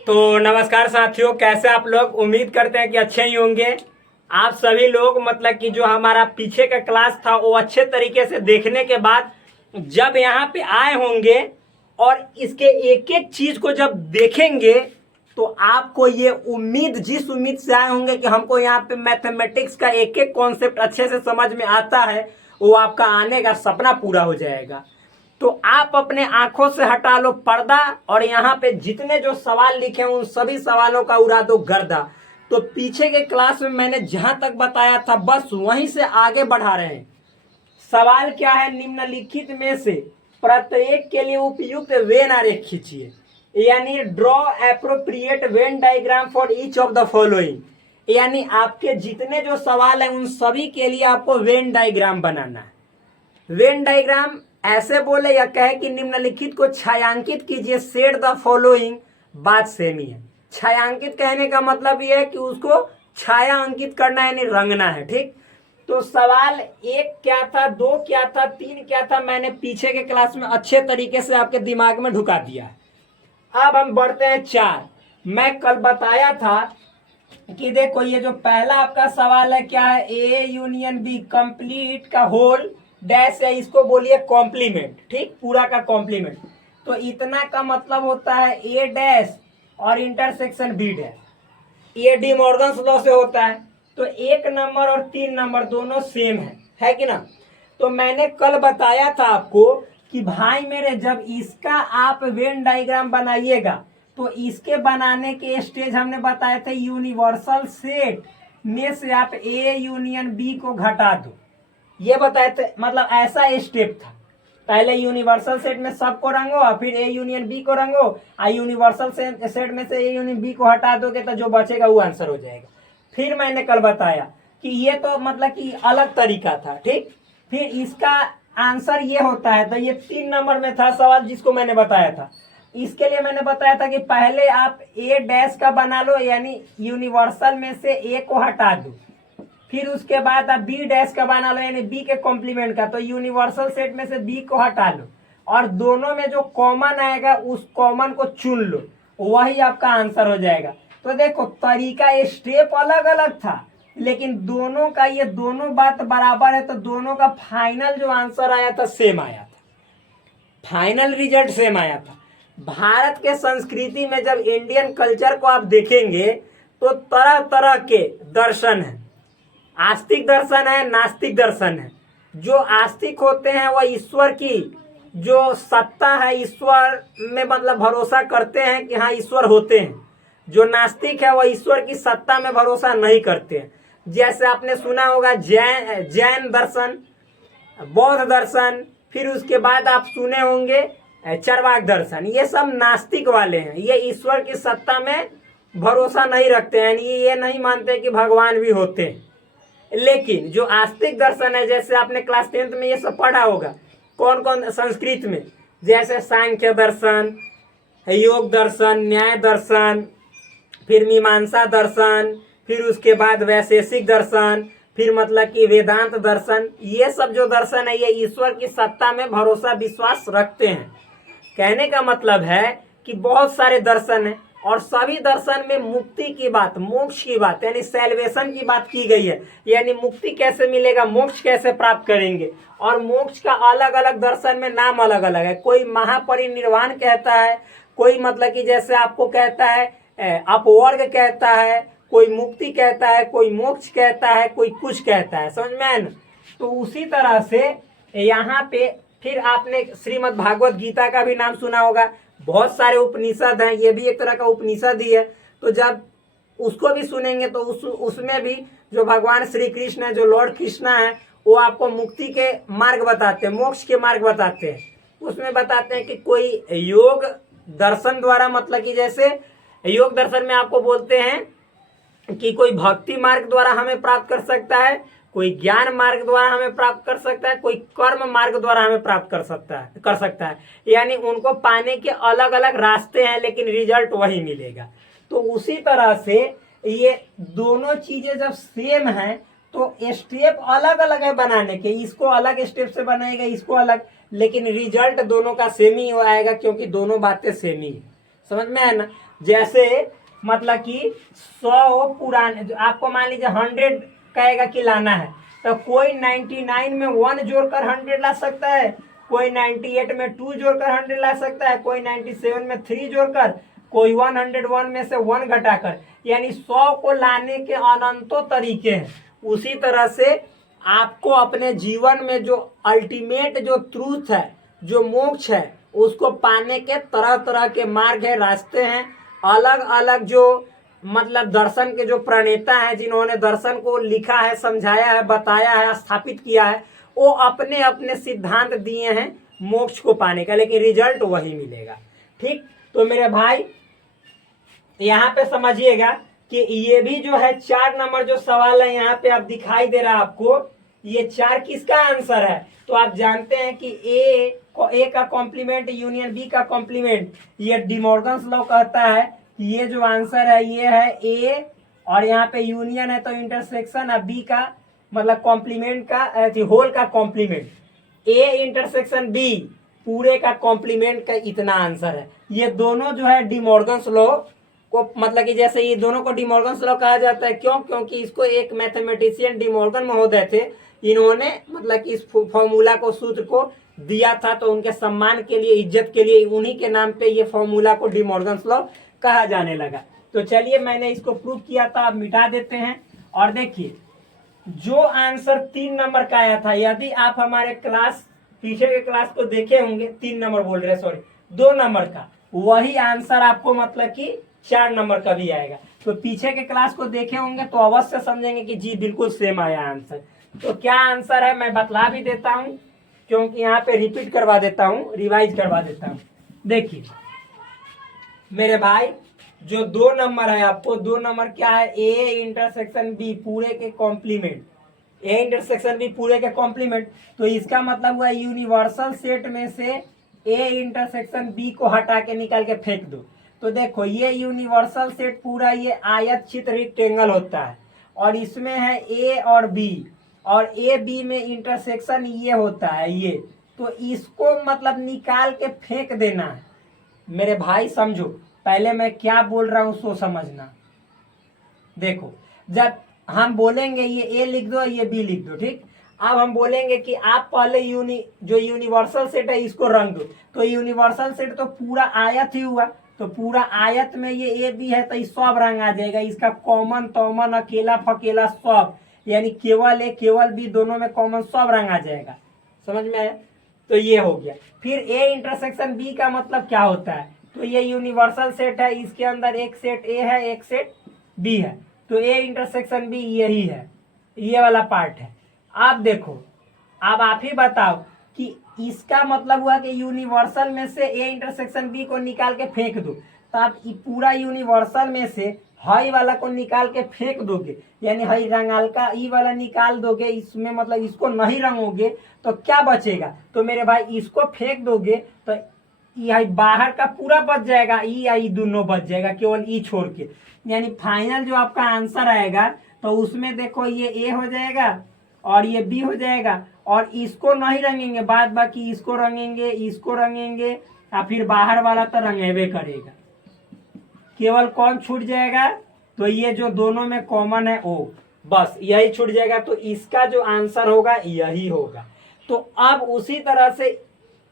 तो नमस्कार साथियों, कैसे आप लोग। उम्मीद करते हैं कि अच्छे ही होंगे। आप सभी लोग मतलब कि जो हमारा पीछे का क्लास था वो अच्छे तरीके से देखने के बाद जब यहाँ पे आए होंगे और इसके एक एक चीज को जब देखेंगे तो आपको ये उम्मीद, जिस उम्मीद से आए होंगे कि हमको यहाँ पे मैथमेटिक्स का एक एक कॉन्सेप्ट अच्छे से समझ में आता है, वो आपका आने का सपना पूरा हो जाएगा। तो आप अपने आंखों से हटा लो पर्दा और यहाँ पे जितने जो सवाल लिखे हैं उन सभी सवालों का उड़ा दो गर्दा। तो पीछे के क्लास में मैंने जहां तक बताया था बस वहीं से आगे बढ़ा रहे हैं। सवाल क्या है, निम्नलिखित में से प्रत्येक के लिए उपयुक्त वेन आरेख खींचिए, यानी draw appropriate Venn diagram for each of the following. यानी आपके जितने जो सवाल है उन सभी के लिए आपको वेन डायग्राम बनाना है। वेन डायग्राम ऐसे बोले या कहे कि निम्नलिखित को छायांकित कीजिए, शेड द फॉलोइंग, बात सेम ही है। छायांकित कहने का मतलब ये है कि उसको छाया अंकित करना यानी रंगना है। ठीक, तो सवाल एक क्या था, दो क्या था, तीन क्या था, मैंने पीछे के क्लास में अच्छे तरीके से आपके दिमाग में ढुका दिया है। अब हम बढ़ते हैं चार। मैं कल बताया था कि देखो ये जो पहला आपका सवाल है क्या है, ए यूनियन बी कंप्लीट का होल डैश है, इसको बोलिए कॉम्प्लीमेंट। ठीक, पूरा का कॉम्प्लीमेंट। तो इतना का मतलब होता है ए डैश और इंटरसेक्शन बी डैश। ये डी मॉर्गन्स लॉ से होता है। तो एक नंबर और तीन नंबर दोनों सेम है कि ना। तो मैंने कल बताया था आपको कि भाई मेरे जब इसका आप वेन डायग्राम बनाइएगा तो इसके बनाने के स्टेज हमने बताए थे यूनिवर्सल सेट में से आप ए यूनियन बी को घटा दो, ये बताए थे। मतलब ऐसा स्टेप था, पहले यूनिवर्सल सेट में सबको रंगो, फिर ए यूनियन बी को रंगो, यूनिवर्सल सेट में से ए यूनियन बी को हटा दोगे तो जो बचेगा वो आंसर हो जाएगा। फिर मैंने कल बताया कि ये तो मतलब कि अलग तरीका था। ठीक, फिर इसका आंसर ये होता है। तो ये तीन नंबर में था सवाल जिसको मैंने बताया था। इसके लिए मैंने बताया था कि पहले आप ए डैश का बना लो, यानी यूनिवर्सल में से ए को हटा दो, फिर उसके बाद आप बी डैश का बना लो यानी बी के कॉम्प्लीमेंट का। तो यूनिवर्सल सेट में से बी को हटा लो और दोनों में जो कॉमन आएगा उस कॉमन को चुन लो, वही आपका आंसर हो जाएगा। तो देखो तरीका, ये स्टेप अलग अलग था लेकिन दोनों का ये दोनों बात बराबर है। तो दोनों का फाइनल जो आंसर आया था सेम आया था, फाइनल रिजल्ट सेम आया था। भारत के संस्कृति में जब इंडियन कल्चर को आप देखेंगे तो तरह तरह के दर्शन है। आस्तिक दर्शन है, नास्तिक दर्शन है। जो आस्तिक होते हैं वह ईश्वर की जो सत्ता है, ईश्वर में मतलब भरोसा करते हैं कि हाँ ईश्वर होते हैं। जो नास्तिक है वह ईश्वर की सत्ता में भरोसा नहीं करते हैं। जैसे आपने सुना होगा जैन दर्शन, बौद्ध दर्शन, फिर उसके बाद आप सुने होंगे चरवाक दर्शन। ये सब नास्तिक वाले हैं, ये ईश्वर की सत्ता में भरोसा नहीं रखते हैं, ये नहीं मानते कि भगवान भी होते हैं। लेकिन जो आस्तिक दर्शन है, जैसे आपने क्लास 10th में ये सब पढ़ा होगा, कौन कौन संस्कृत में, जैसे सांख्य दर्शन, योग दर्शन, न्याय दर्शन, फिर मीमांसा दर्शन, फिर उसके बाद वैशेषिक दर्शन, फिर मतलब कि वेदांत दर्शन, ये सब जो दर्शन है ये ईश्वर की सत्ता में भरोसा विश्वास रखते हैं। कहने का मतलब है कि बहुत सारे दर्शन है और सभी दर्शन में मुक्ति की बात, मोक्ष की बात यानी सैल्वेशन की बात की गई है। यानी मुक्ति कैसे मिलेगा, मोक्ष कैसे प्राप्त करेंगे। और मोक्ष का अलग अलग दर्शन में नाम अलग अलग है। कोई महापरिनिर्वाण कहता है, कोई मतलब कि जैसे आपको कहता है अपवर्ग कहता है, कोई मुक्ति कहता है, कोई मोक्ष कहता है, कोई कुछ कहता है। समझ में आए ना। तो उसी तरह से यहाँ पे फिर आपने श्रीमद् भागवत गीता का भी नाम सुना होगा। बहुत सारे उपनिषद हैं, ये भी एक तरह का उपनिषद ही है। तो जब उसको भी सुनेंगे तो उसमें भी जो भगवान श्री कृष्ण है, जो लॉर्ड कृष्णा है, वो आपको मुक्ति के मार्ग बताते हैं, मोक्ष के मार्ग बताते हैं। उसमें बताते हैं कि कोई योग दर्शन द्वारा मतलब कि जैसे योग दर्शन में आपको बोलते हैं कि कोई भक्ति मार्ग द्वारा हमें प्राप्त कर सकता है, कोई ज्ञान मार्ग द्वारा हमें प्राप्त कर सकता है, कोई कर्म मार्ग द्वारा हमें प्राप्त कर सकता है। यानी उनको पाने के अलग अलग रास्ते हैं लेकिन रिजल्ट वही मिलेगा। तो उसी तरह से ये दोनों चीजें जब सेम हैं तो स्टेप अलग अलग है बनाने के। इसको अलग स्टेप से बनाएगा, इसको अलग, लेकिन रिजल्ट दोनों का सेम ही आएगा क्योंकि दोनों बातें सेम ही है। समझ में है ना। जैसे मतलब कि 100 पुराने, आपको मान लीजिए 100 कहेगा कि लाना है, तो कोई 99 में 1 जोड़कर 100 ला सकता है, कोई 98 में 2 जोड़कर 100 ला सकता है, कोई 97 में 3 जोड़कर, कोई 101 में से 1 घटाकर, यानी 100 को लाने के अनंतों तरीके हैं। उसी तरह से आपको अपने जीवन में जो अल्टीमेट जो ट्रूथ है, जो मोक्ष है, उसको पाने के तरह तरह के मार्ग है, रास्ते हैं। अलग अलग जो मतलब दर्शन के जो प्रणेता हैं, जिन्होंने दर्शन को लिखा है, समझाया है, बताया है, स्थापित किया है, वो अपने अपने सिद्धांत दिए हैं मोक्ष को पाने का, लेकिन रिजल्ट वही मिलेगा। ठीक, तो मेरे भाई यहाँ पे समझिएगा कि ये भी जो है 4 नंबर जो सवाल है यहाँ पे आप दिखाई दे रहा है आपको, ये 4 किसका आंसर है? तो आप जानते हैं कि ए का कॉम्प्लीमेंट यूनियन बी का कॉम्प्लीमेंट, ये डिमॉर्गन्स लॉ कहता है कि ये जो आंसर है ये है ए, और यहाँ पे यूनियन है तो इंटरसेक्शन है बी का, मतलब कॉम्प्लीमेंट का होल का कॉम्प्लीमेंट, ए इंटरसेक्शन बी पूरे का कॉम्प्लीमेंट का इतना आंसर है। ये दोनों जो है डिमॉर्गन्स लॉ को, मतलब कि जैसे ये दोनों को डिमॉर्गन्स लॉ कहा जाता है, क्यों? क्योंकि इसको एक मैथमेटिशियन डिमॉर्गन महोदय थे, इन्होंने मतलब कि इस फॉर्मूला को, सूत्र को दिया था, तो उनके सम्मान के लिए, इज्जत के लिए उन्हीं के नाम पे ये फॉर्मूला को डिमॉर्गन्स लॉ कहा जाने लगा। तो चलिए मैंने इसको प्रूव किया था, अब मिटा देते हैं। और देखिए जो आंसर 3 नंबर का आया था, यदि आप हमारे क्लास पीछे के क्लास को देखे होंगे, 3 नंबर बोल रहे, सॉरी 2 नंबर का, वही आंसर आपको मतलब कि 4 नंबर का भी आएगा। तो पीछे के क्लास को देखे होंगे तो अवश्य समझेंगे कि जी बिल्कुल सेम आया आंसर। तो क्या आंसर है मैं बतला भी देता हूं, क्योंकि यहाँ पे रिपीट करवा देता हूं, रिवाइज करवा देता हूं। देखिए मेरे भाई जो 2 नंबर है, आपको 2 नंबर क्या है? ए इंटरसेक्शन बी पूरे के कॉम्प्लीमेंट, ए इंटरसेक्शन बी पूरे के कॉम्प्लीमेंट, तो इसका मतलब हुआ यूनिवर्सल सेट में से ए इंटरसेक्शन बी को हटा के निकाल के फेंक दो। तो देखो ये यूनिवर्सल सेट पूरा ये आयत चित्र रेक्टेंगल होता है, और इसमें है ए और बी, और ए बी में इंटरसेक्शन ये होता है ये, तो इसको मतलब निकाल के फेंक देना है। मेरे भाई समझो, पहले मैं क्या बोल रहा हूं सो समझना। देखो जब हम बोलेंगे ये ए लिख दो, ये बी लिख दो, ठीक। अब हम बोलेंगे कि आप पहले जो यूनिवर्सल सेट है इसको रंग दो, तो यूनिवर्सल सेट तो पूरा आयत ही हुआ, तो पूरा आयत में ये ए बी है तो इस सब रंग आ जाएगा, इसका कॉमन तॉमन अकेला फकेला सब, यानी केवल ए केवल बी दोनों में कॉमन सब रंग आ जाएगा। समझ में आया? तो ये हो गया। फिर ए इंटरसेक्शन बी का मतलब क्या होता है? तो ये यूनिवर्सल सेट है, इसके अंदर एक सेट ए है एक सेट बी है, तो ए इंटरसेक्शन बी यही है, ये वाला पार्ट है। अब देखो, अब आप ही बताओ कि इसका मतलब हुआ कि यूनिवर्सल में से ए इंटरसेक्शन बी को निकाल के फेंक दो, तो आप पूरा यूनिवर्सल में से हाई वाला को निकाल के फेंक दोगे, यानी हाई रंगाल का ई वाला निकाल दोगे, इसमें मतलब इसको नहीं रंगोगे तो क्या बचेगा? तो मेरे भाई इसको फेंक दोगे तो ये बाहर का पूरा बच जाएगा, ई या ई दोनों बच जाएगा, केवल ई छोड़ के। यानी फाइनल जो आपका आंसर आएगा तो उसमें देखो ये ए हो जाएगा और ये बी हो जाएगा, और इसको नहीं रंगेंगे, बाद बाकी इसको रंगेंगे, इसको रंगेंगे, या फिर बाहर वाला तो रंगेबे करेगा। केवल कौन छूट जाएगा? तो ये जो दोनों में कॉमन है ओ, बस यही छूट जाएगा। तो इसका जो आंसर होगा यही होगा। तो अब उसी तरह से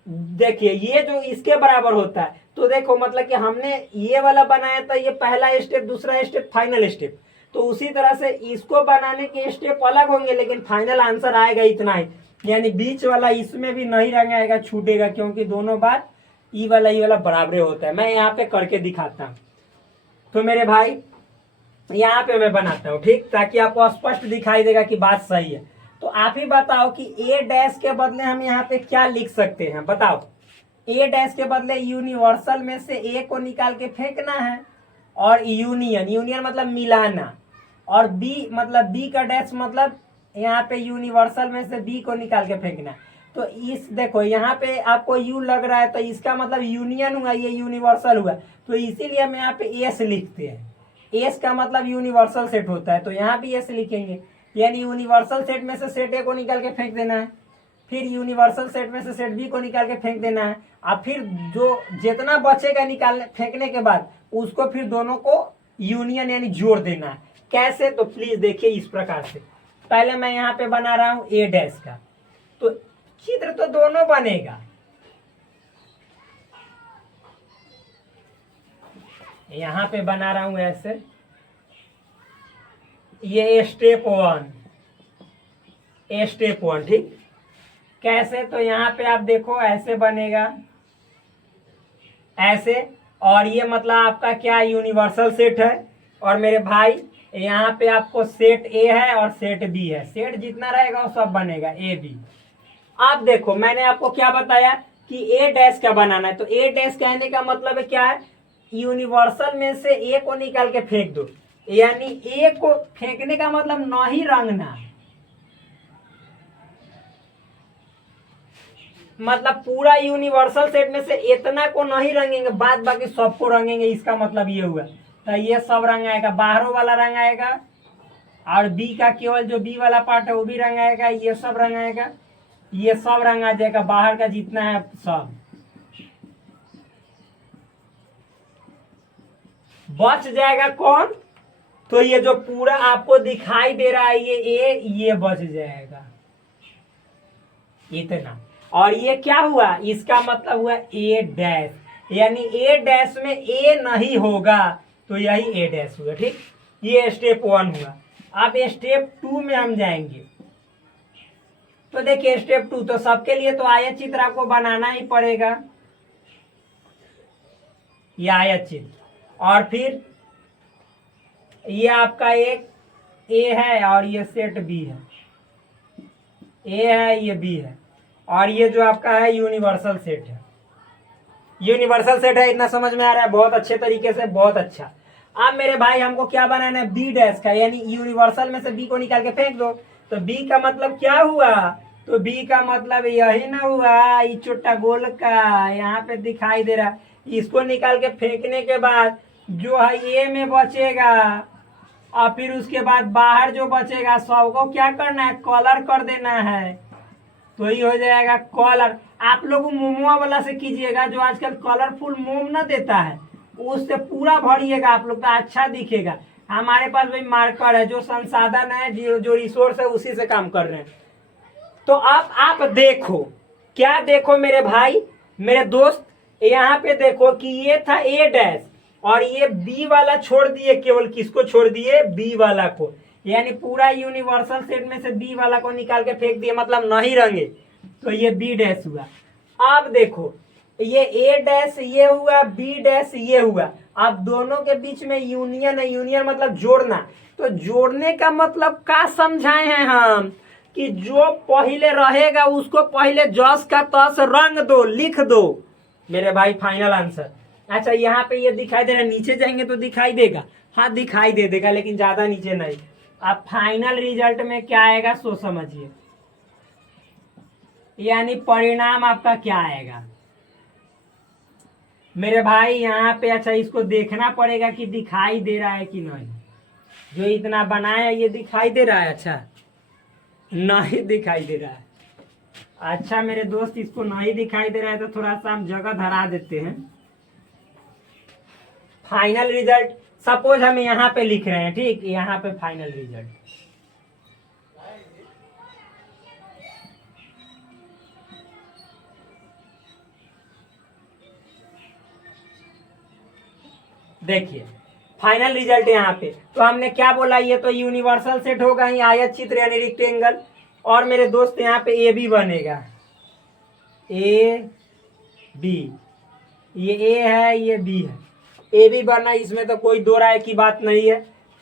देखिए ये जो इसके बराबर होता है, तो देखो मतलब कि हमने ये वाला बनाया था, ये पहला स्टेप, दूसरा स्टेप, फाइनल स्टेप, तो उसी तरह से इसको बनाने के स्टेप अलग होंगे, लेकिन फाइनल आंसर आएगा इतना ही। यानी बीच वाला इसमें भी नहीं रंगाएगा, छूटेगा, क्योंकि दोनों बात ई वाला बराबर होता है। मैं यहाँ पे करके दिखाता हूँ। तो मेरे भाई यहाँ पे मैं बनाता हूँ, ठीक, ताकि आपको स्पष्ट दिखाई देगा कि बात सही है। तो आप ही बताओ कि ए डैश के बदले हम यहाँ पे क्या लिख सकते हैं? बताओ। ए डैश के बदले यूनिवर्सल में से ए को निकाल के फेंकना है, और यूनियन मतलब मिलाना, और बी मतलब बी का डैश मतलब यहाँ पे यूनिवर्सल में से बी को निकाल के फेंकना। तो इस देखो यहाँ पे आपको यू लग रहा है, तो इसका मतलब यूनियन हुआ, ये यूनिवर्सल हुआ, तो इसीलिए हम यहाँ पे एस लिखते हैं। एस का मतलब यूनिवर्सल सेट होता है, तो यहाँ भी एस लिखेंगे, यानी यूनिवर्सल सेट में से सेट ए को निकाल के फेंक देना है। फिर यूनिवर्सल सेट में से सेट बी को निकाल के फेंक देना है। और फिर जो जितना बचेगा निकालने फेंकने के बाद उसको फिर दोनों को यूनियन यानी जोड़ देना है। कैसे, तो प्लीज देखिए इस प्रकार से। पहले मैं यहाँ पे बना रहा हूं ए डैश का, तो चित्र तो दोनों बनेगा। यहां पे बना रहा हूं ऐसे, ये स्टेप 1, स्टेप 1, ठीक। कैसे, तो यहाँ पे आप देखो ऐसे बनेगा, ऐसे। और ये मतलब आपका क्या यूनिवर्सल सेट है। और मेरे भाई यहाँ पे आपको सेट ए है और सेट बी है, सेट जितना रहेगा वो सब बनेगा ए बी। आप देखो मैंने आपको क्या बताया कि ए डैश का बनाना है, तो ए डैश कहने का मतलब है क्या है, यूनिवर्सल में से ए को निकाल के फेंक दो, यानी ए को फेंकने का मतलब नहीं रंगना, मतलब पूरा यूनिवर्सल सेट में से इतना को नहीं रंगेंगे, बाद बाकी सबको रंगेंगे। इसका मतलब ये हुआ, तो ये सब रंग आएगा, बाहरों वाला रंग आएगा, और बी का केवल जो बी वाला पार्ट है वो भी रंग आएगा, ये सब रंग आएगा, ये सब रंग आ जाएगा, बाहर का जितना है सब। बच जाएगा कौन, तो ये जो पूरा आपको दिखाई दे रहा है ये ए, ये बच जाएगा इतना। और ये क्या हुआ, इसका मतलब हुआ ए डैश, यानी ए डैश में ए नहीं होगा, तो यही ए डैश हुआ, ठीक। ये स्टेप 1 हुआ। अब स्टेप 2 में हम जाएंगे, तो देखिए स्टेप 2, तो सबके लिए तो आयत चित्र आपको बनाना ही पड़ेगा, ये आयत चित्र। और फिर ये आपका एक ए है और ये सेट बी है, ए है ये बी है, और ये जो आपका है यूनिवर्सल सेट है, यूनिवर्सल सेट है। इतना समझ में आ रहा है, बहुत अच्छे तरीके से, बहुत अच्छा। अब मेरे भाई हमको क्या बनाना है, बी डैश का, यानी यूनिवर्सल में से बी को निकाल के फेंक दो, तो बी का मतलब क्या हुआ, तो बी का मतलब यही ना हुआ, ये छोटा गोल का यहाँ पे दिखाई दे रहा, इसको निकाल के फेंकने के बाद जो है ए में बचेगा, और फिर उसके बाद बाहर जो बचेगा सबको क्या करना है, कलर कर देना है, तो ये हो जाएगा कलर। आप लोग मोमुआ वाला से कीजिएगा, जो आजकल कलरफुल मोम ना देता है, उससे पूरा भरिएगा आप लोग, तो अच्छा दिखेगा। हमारे पास भाई मार्कर है, जो संसाधन है, जो रिसोर्स है, उसी से काम कर रहे हैं। तो अब आप देखो, क्या देखो मेरे भाई मेरे दोस्त, यहाँ पे देखो कि ये था ए डैश, और ये बी वाला छोड़ दिए, केवल किसको छोड़ दिए, बी वाला को, यानी पूरा यूनिवर्सल सेट में से बी वाला को निकाल के फेंक दिए, मतलब नहीं रंगे, तो ये बी डैश हुआ। अब देखो ये ए डैश ये हुआ, बी डैश ये हुआ, अब दोनों के बीच में यूनियन है, यूनियन मतलब जोड़ना, तो जोड़ने का मतलब क्या समझाए हैं हम, कि जो पहले रहेगा उसको पहले जस का तस रंग दो, लिख दो मेरे भाई, फाइनल आंसर। अच्छा यहाँ पे ये दिखाई दे रहा है, नीचे जाएंगे तो दिखाई देगा, हाँ दिखाई दे देगा, लेकिन ज्यादा नीचे नहीं। अब फाइनल रिजल्ट में क्या आएगा सो समझिए, यानी परिणाम आपका क्या आएगा मेरे भाई यहाँ पे। अच्छा इसको देखना पड़ेगा कि दिखाई दे रहा है कि नहीं, जो इतना बनाया ये दिखाई दे रहा है, अच्छा नहीं दिखाई दे रहा है। अच्छा मेरे दोस्त इसको नहीं दिखाई दे रहा है, तो थोड़ा सा हम जगह धरा देते हैं। फाइनल रिजल्ट सपोज हम यहाँ पे लिख रहे हैं, ठीक, यहाँ पे फाइनल रिजल्ट, देखिए फाइनल रिजल्ट यहाँ पे, तो हमने क्या बोला, ये तो यूनिवर्सल सेट होगा ही, आयत चित्र यानी रेक्टेंगल। और मेरे दोस्त यहाँ पे ए बी बनेगा, ए बी, ये ए है ये बी है, ए बी बनना, इसमें तो कोई दो राय की बात नहीं है।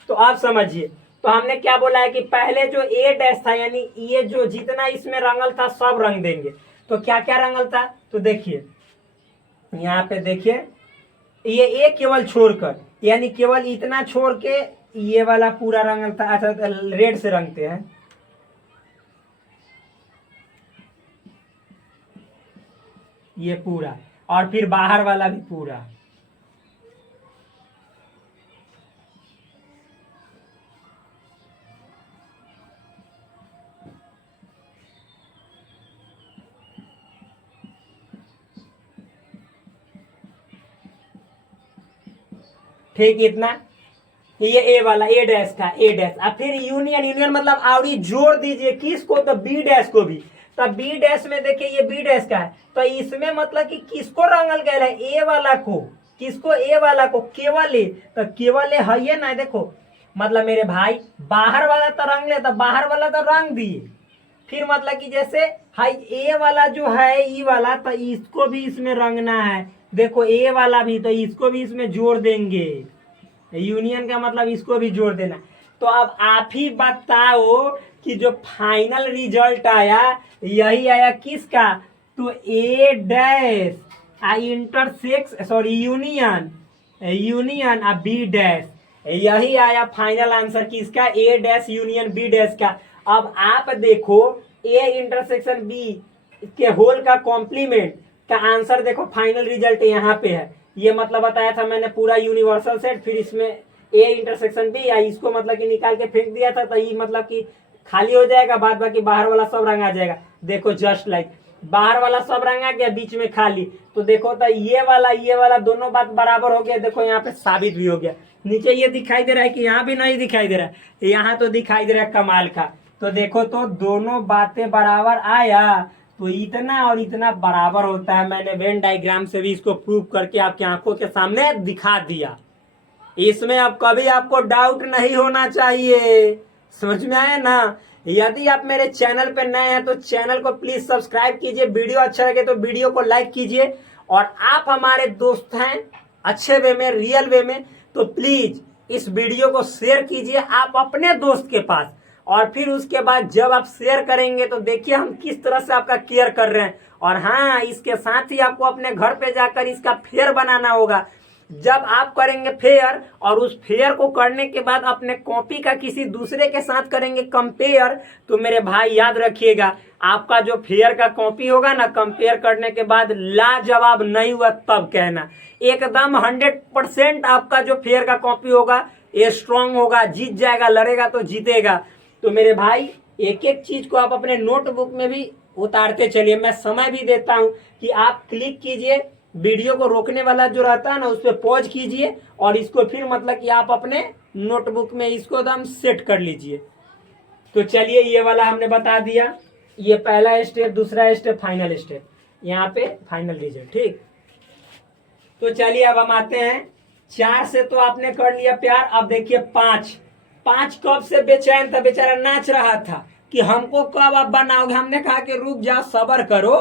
तो आप समझिए, तो हमने क्या बोला है कि पहले जो ए डैश था, यानी ये जो जितना इसमें रंगल था सब रंग देंगे। तो क्या क्या रंगल था, तो देखिए यहाँ पे देखिए, ये ए केवल छोड़कर, यानी केवल इतना छोड़ के ये वाला पूरा रंगल था। अच्छा रेड से रंगते हैं, ये पूरा, और फिर बाहर वाला भी पूरा, ठीक, इतना ये ए वाला ए डैश का ए डैश। अब फिर यूनियन, यूनियन मतलब आवड़ी जोड़ दीजिए किसको, तो बी डैश को भी। तो बी डैश में देखिए ये बी डैश का है, तो इसमें मतलब कि किसको रंगल गया है, ए वाला को। किसको, ए वाला को, केवल ए। तो केवल ए है ये ना, देखो मतलब मेरे भाई बाहर वाला तो रंग ले, तो बाहर वाला तो रंग दिए। फिर मतलब कि जैसे हाई ए वाला जो है ई वाला, तो इसको भी इसमें रंगना है। देखो ए वाला भी, तो इसको भी इसमें जोड़ देंगे। यूनियन का मतलब इसको भी जोड़ देना। तो अब आप ही बताओ कि जो फाइनल रिजल्ट आया यही आया किसका, तो A dash intersection sorry union, union A B dash, यही आया फाइनल आंसर किसका, A dash union B dash का। अब आप देखो ए इंटरसेक्शन बी के होल का कॉम्प्लीमेंट का आंसर देखो, फाइनल रिजल्ट यहाँ पे है। ये मतलब बताया था मैंने पूरा यूनिवर्सल सेट, फिर इसमें ए इंटरसेक्शन बी या इसको मतलब कि निकाल के फेंक दिया था, तो ये मतलब कि खाली हो जाएगा, बाद बाकी बाहर वाला सब रंग आ जाएगा। देखो जस्ट लाइक बाहर वाला सब रंग आ गया, बीच में खाली। तो देखो तो ये वाला दोनों बात बराबर हो गया। देखो यहाँ पे साबित भी हो गया। नीचे ये दिखाई दे रहा है कि यहाँ भी नहीं दिखाई दे रहा है, यहाँ तो दिखाई दे रहा है, कमाल का। तो देखो तो दोनों बातें बराबर आया, तो इतना और इतना बराबर होता है। मैंने वेन डायग्राम से भी इसको प्रूव करके आपकी आंखों के सामने दिखा दिया। इसमें अब कभी आपको डाउट नहीं होना चाहिए, समझ में आया ना। यदि आप मेरे चैनल पे नए हैं तो चैनल को प्लीज सब्सक्राइब कीजिए, वीडियो अच्छा लगे तो वीडियो को लाइक कीजिए, और आप हमारे दोस्त हैं अच्छे वे में, रियल वे में, तो प्लीज इस वीडियो को शेयर कीजिए आप अपने दोस्त के पास। और फिर उसके बाद जब आप शेयर करेंगे तो देखिए हम किस तरह से आपका केयर कर रहे हैं। और हाँ, इसके साथ ही आपको अपने घर पे जाकर इसका फेयर बनाना होगा। जब आप करेंगे फेयर, और उस फेयर को करने के बाद अपने कॉपी का किसी दूसरे के साथ करेंगे कंपेयर, तो मेरे भाई याद रखिएगा आपका जो फेयर का कॉपी होगा ना, कंपेयर करने के बाद लाजवाब नहीं हुआ तब कहना। एकदम 100% आपका जो फेयर का कॉपी होगा ये स्ट्रांग होगा, जीत जाएगा, लड़ेगा तो जीतेगा। तो मेरे भाई एक एक चीज को आप अपने नोटबुक में भी उतारते चलिए। मैं समय भी देता हूं कि आप क्लिक कीजिए, वीडियो को रोकने वाला जो रहता है ना उस पर पॉज कीजिए, और इसको फिर मतलब कि आप अपने नोटबुक में इसको एकदम सेट कर लीजिए। तो चलिए ये वाला हमने बता दिया, ये पहला स्टेप, दूसरा स्टेप, फाइनल स्टेप, यहाँ पे फाइनल रिजल्ट। ठीक, तो चलिए अब हम आते हैं 4 से तो आपने कर लिया प्यार। अब देखिए 5 कब से बेचैन था, बेचारा नाच रहा था कि हमको कब आप बनाओगे। हमने कहा कि रुक जाओ, सब्र करो,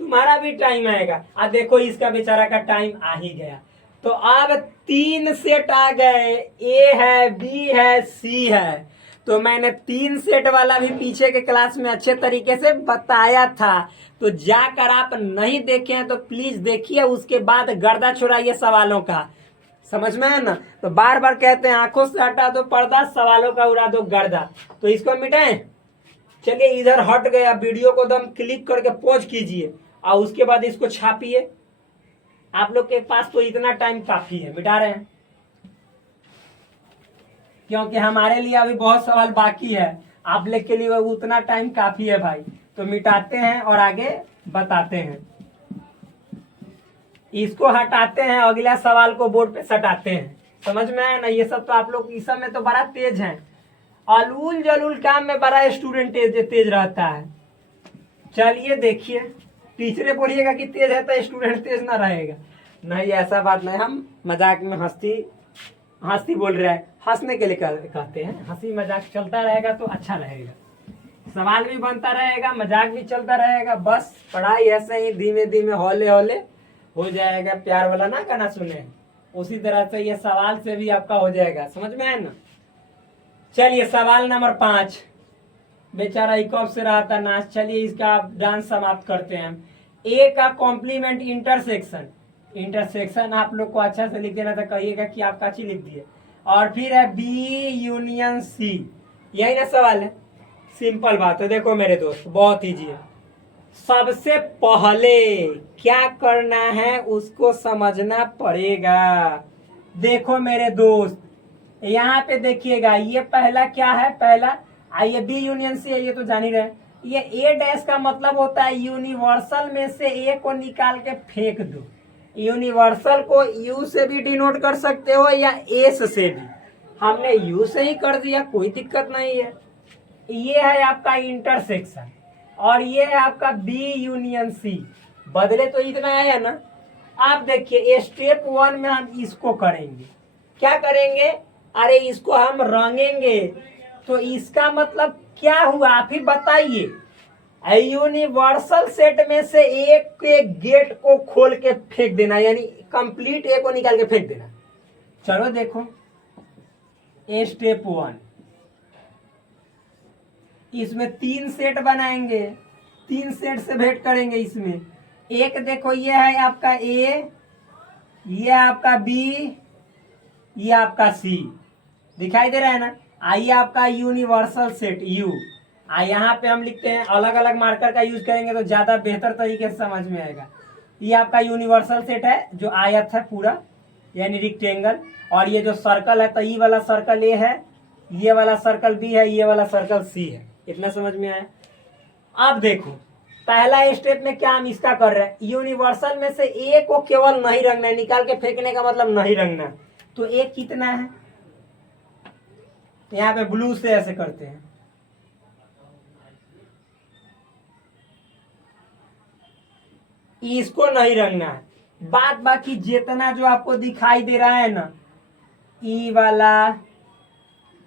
तुम्हारा भी टाइम आएगा। अब देखो इसका बेचारा का टाइम आ ही गया। तो अब 3 सेट आ गए, ए है, बी है, सी है। तो मैंने 3 सेट वाला भी पीछे के क्लास में अच्छे तरीके से बताया था, तो जाकर आप नहीं देखे हैं तो प्लीज देखिए, उसके बाद गर्दा छुड़ाइए सवालों का। समझ में है ना। तो बार बार कहते हैं आंखों से हटा दो पर्दा, सवालों का उड़ा दो गर्दा। तो इसको मिटाएं। चलिए इधर हट गया, वीडियो को दम क्लिक करके पॉज कीजिए, और उसके बाद इसको छापिए। आप लोग के पास तो इतना टाइम काफी है, मिटा रहे हैं क्योंकि हमारे लिए अभी बहुत सवाल बाकी है, आप लोग के लिए उतना टाइम काफी है भाई। तो मिटाते हैं और आगे बताते हैं। इसको हटाते हैं, अगला सवाल को बोर्ड पे सटाते हैं। समझ में आया ना। ये सब तो आप लोग इस सब में तो बड़ा तेज हैं, अलूल जलूल काम में बड़ा स्टूडेंट तेज रहता है। चलिए देखिए, टीचरे बोलिएगा कि तेज है तो स्टूडेंट तेज ना रहेगा। नहीं, ऐसा बात नहीं, हम मजाक में हंसी बोल रहे हैं, हंसने के लिए कहते हैं। हंसी मजाक चलता रहेगा तो अच्छा रहेगा, सवाल भी बनता रहेगा, मजाक भी चलता रहेगा। बस पढ़ाई ऐसे ही धीमे धीमे हौले हौले हो जाएगा। प्यार वाला ना गाना सुने, उसी तरह से ये सवाल से भी आपका हो जाएगा। समझ में आया ना। चलिए सवाल नंबर 5, बेचारा कब से रहा था नाच। चलिए इसका डांस समाप्त करते हैं। ए का कॉम्प्लीमेंट इंटरसेक्शन आप लोग को अच्छा से लिख देना था, कहिएगा कि आप काची लिख दिए। और फिर है बी यूनियन सी, यही ना सवाल है। सिंपल बात है, देखो मेरे दोस्त बहुत ईजी है। सबसे पहले क्या करना है उसको समझना पड़ेगा। देखो मेरे दोस्त, यहाँ पे देखिएगा, ये पहला क्या है, पहला आइए बी यूनियन सी है, ये तो जान ही रहे। ये ए डैश का मतलब होता है यूनिवर्सल में से ए को निकाल के फेंक दो। यूनिवर्सल को यू से भी डिनोट कर सकते हो या एस से भी। हमने यू से ही कर दिया, कोई दिक्कत नहीं है। ये है आपका इंटरसेक्शन और ये है आपका बी यूनियन सी। बदले तो इतना आया ना। आप देखिए स्टेप 1 में हम इसको करेंगे, क्या करेंगे, अरे इसको हम रंगेंगे। तो इसका मतलब क्या हुआ आप ही बताइए। यूनिवर्सल सेट में से एक के गेट को खोल के फेंक देना, यानी कंप्लीट ए को निकाल के फेंक देना। चलो देखो स्टेप 1, इसमें 3 सेट बनाएंगे, 3 सेट से भेंट करेंगे। इसमें एक देखो ये है आपका ए, ये आपका बी, ये आपका सी, दिखाई दे रहा है ना। आइए आपका यूनिवर्सल सेट यू, यहाँ पे हम लिखते हैं, अलग अलग मार्कर का यूज करेंगे तो ज्यादा बेहतर तरीके से समझ में आएगा। ये आपका यूनिवर्सल सेट है जो आयत है पूरा, यानी रेक्टेंगल। और ये जो सर्कल है तो ये वाला सर्कल ए है, ये वाला सर्कल बी है, ये वाला सर्कल सी है। इतना समझ में आया। अब देखो पहला स्टेप में क्या हम इसका कर रहे हैं, यूनिवर्सल में से ए को केवल नहीं रंगना है, निकाल के फेंकने का मतलब नहीं रंगना। तो ए कितना है, यहाँ पे ब्लू से ऐसे करते हैं, इसको नहीं रंगना है। बात बाकी जितना जो आपको दिखाई दे रहा है ना, ई वाला,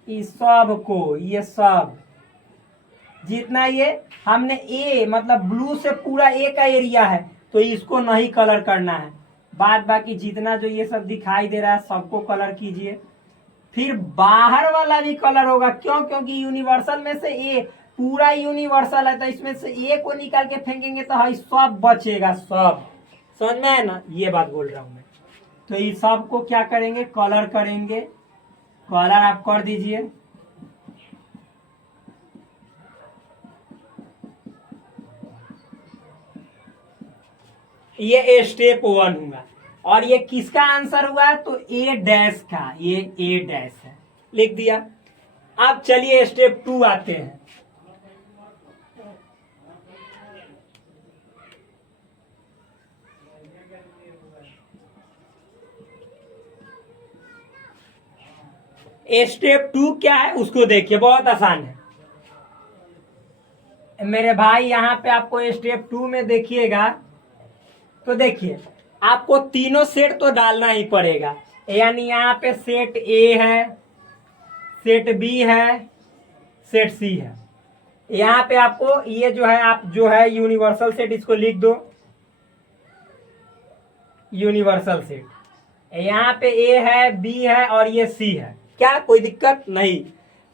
इस सब को, ये सब जितना ये हमने ए मतलब ब्लू से पूरा ए का एरिया है तो इसको नहीं कलर करना है। बात बाकी जितना जो ये सब दिखाई दे रहा है सबको कलर कीजिए। फिर बाहर वाला भी कलर होगा, क्यों, क्योंकि यूनिवर्सल में से ए पूरा यूनिवर्सल है तो इसमें से ए को निकाल के फेंकेंगे तो है सब बचेगा, सब समझ में है ना, ये बात बोल रहा हूं मैं। तो इस सब को क्या करेंगे, कलर करेंगे। कलर आप कर दीजिए। ये स्टेप 1 हुआ और ये किसका आंसर हुआ, तो ए डैश का, ये ए डैश है, लिख दिया। अब चलिए स्टेप 2 आते हैं। स्टेप 2 क्या है उसको देखिए, बहुत आसान है मेरे भाई। यहां पे आपको स्टेप 2 में देखिएगा तो देखिए आपको तीनों सेट तो डालना ही पड़ेगा, यानी यहाँ पे सेट ए है, सेट बी है, सेट सी है। यहाँ पे आपको ये जो है, आप जो है यूनिवर्सल सेट इसको लिख दो, यूनिवर्सल सेट। यहाँ पे ए है, बी है और ये सी है, क्या कोई दिक्कत नहीं।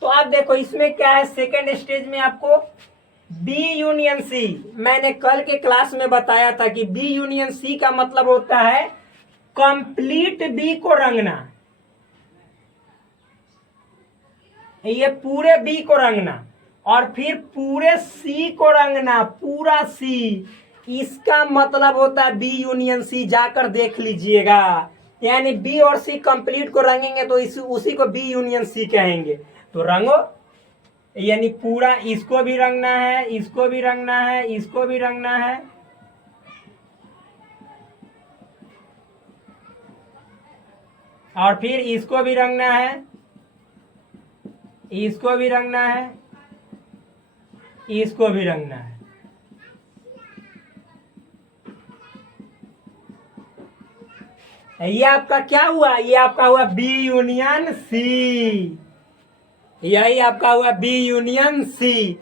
तो आप देखो इसमें क्या है, सेकेंड स्टेज में आपको बी यूनियन सी, मैंने कल के क्लास में बताया था कि बी यूनियन सी का मतलब होता है कंप्लीट बी को रंगना, ये पूरे बी को रंगना और फिर पूरे सी को रंगना, पूरा सी। इसका मतलब होता है बी यूनियन सी, जाकर देख लीजिएगा। यानी बी और सी कंप्लीट को रंगेंगे तो उसी को बी यूनियन सी कहेंगे। तो रंगो, यानी पूरा इसको भी रंगना है, इसको भी रंगना है, इसको भी रंगना है, और फिर इसको भी रंगना है, इसको भी रंगना है, इसको भी रंगना है। ये आपका क्या हुआ, ये आपका हुआ बी यूनियन सी, यही आपका हुआ बी यूनियन सी।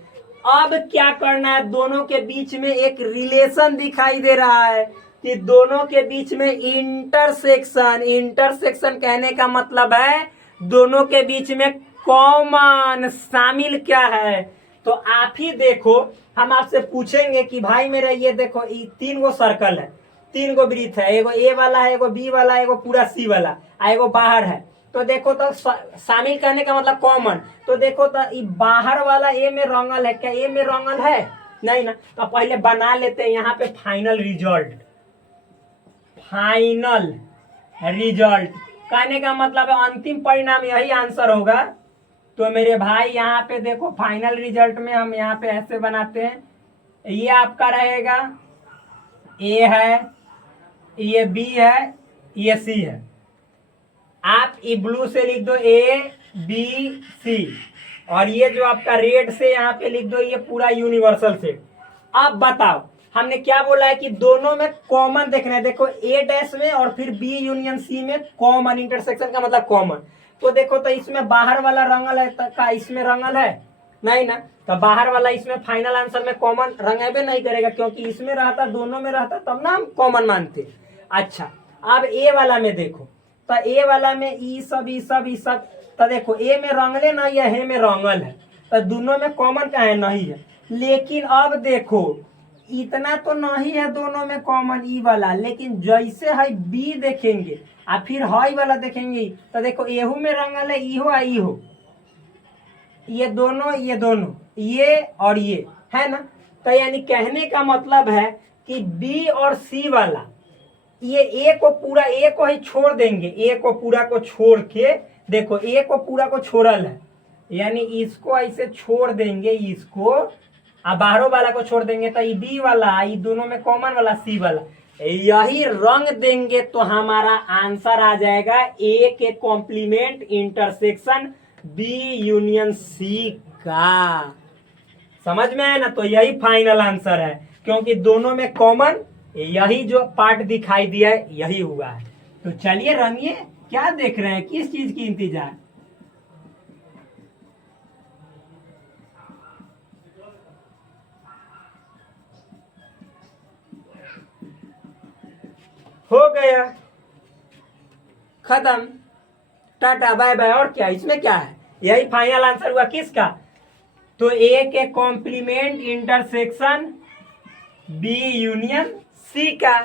अब क्या करना है, दोनों के बीच में एक रिलेशन दिखाई दे रहा है कि दोनों के बीच में इंटरसेक्शन, इंटरसेक्शन कहने का मतलब है दोनों के बीच में कॉमन, शामिल क्या है। तो आप ही देखो, हम आपसे पूछेंगे कि भाई मेरा ये देखो 3 गो सर्कल है, 3 गो वृत्त है, एगो ए वाला है, एगो बी वाला है, एगो पूरा सी वाला, एगो बाहर है। तो देखो तो शामिल कहने का मतलब कॉमन। तो देखो तो ये बाहर वाला ए में रंगल है, क्या ए में रंगल है, नहीं ना। तो पहले बना लेते हैं यहाँ पे फाइनल रिजल्ट। फाइनल रिजल्ट कहने का मतलब है अंतिम परिणाम, यही आंसर होगा। तो मेरे भाई यहाँ पे देखो फाइनल रिजल्ट में हम यहाँ पे ऐसे बनाते हैं, ये आपका रहेगा ए है, ये बी है, ये सी है। आप ये ब्लू से लिख दो ए बी सी, और ये जो आपका रेड से यहाँ पे लिख दो ये पूरा यूनिवर्सल सेट। अब बताओ हमने क्या बोला है कि दोनों में कॉमन देखना है। देखो ए डैश में और फिर बी यूनियन सी में कॉमन, इंटरसेक्शन का मतलब कॉमन। तो देखो तो इसमें बाहर वाला रंगल है का इसमें रंगल है नहीं ना, तो बाहर वाला इसमें फाइनल आंसर में कॉमन रंगेबे नहीं करेगा, क्योंकि इसमें रहता दोनों में रहता तब ना हम कॉमन मानते। अच्छा अब ए वाला में देखो, तो ए वाला में ई सब तो देखो ए में रंगले ना या हे में रंगल है, तो दोनों में कॉमन का है नहीं है। लेकिन अब देखो इतना तो नहीं है दोनों में कॉमन ई वाला, लेकिन जैसे है बी देखेंगे और फिर हाई वाला देखेंगे तो देखो एहू में रंगल है ई हो, ये दोनों ये और ये है ना। तो यानी कहने का मतलब है कि बी और सी वाला ये ए को पूरा ए को ही छोड़ देंगे, ए को पूरा को छोड़ के देखो ए को पूरा को छोड़ल है, यानी इसको ऐसे छोड़ देंगे, इसको अब बाहरों वाला को छोड़ देंगे तो ये बी वाला ये दोनों में कॉमन वाला सी वाला यही रंग देंगे तो हमारा आंसर आ जाएगा ए के complement intersection B union C का। समझ में आया ना, तो यही फाइनल आंसर है, क्योंकि दोनों में कॉमन यही जो पार्ट दिखाई दिया है यही हुआ है। तो चलिए रंगिए, क्या देख रहे हैं, किस चीज की इंतजार। हो गया, खत्म, टाटा बाय बाय। और क्या इसमें क्या है, यही फाइनल आंसर हुआ किसका, तो ए के complement intersection B union C का।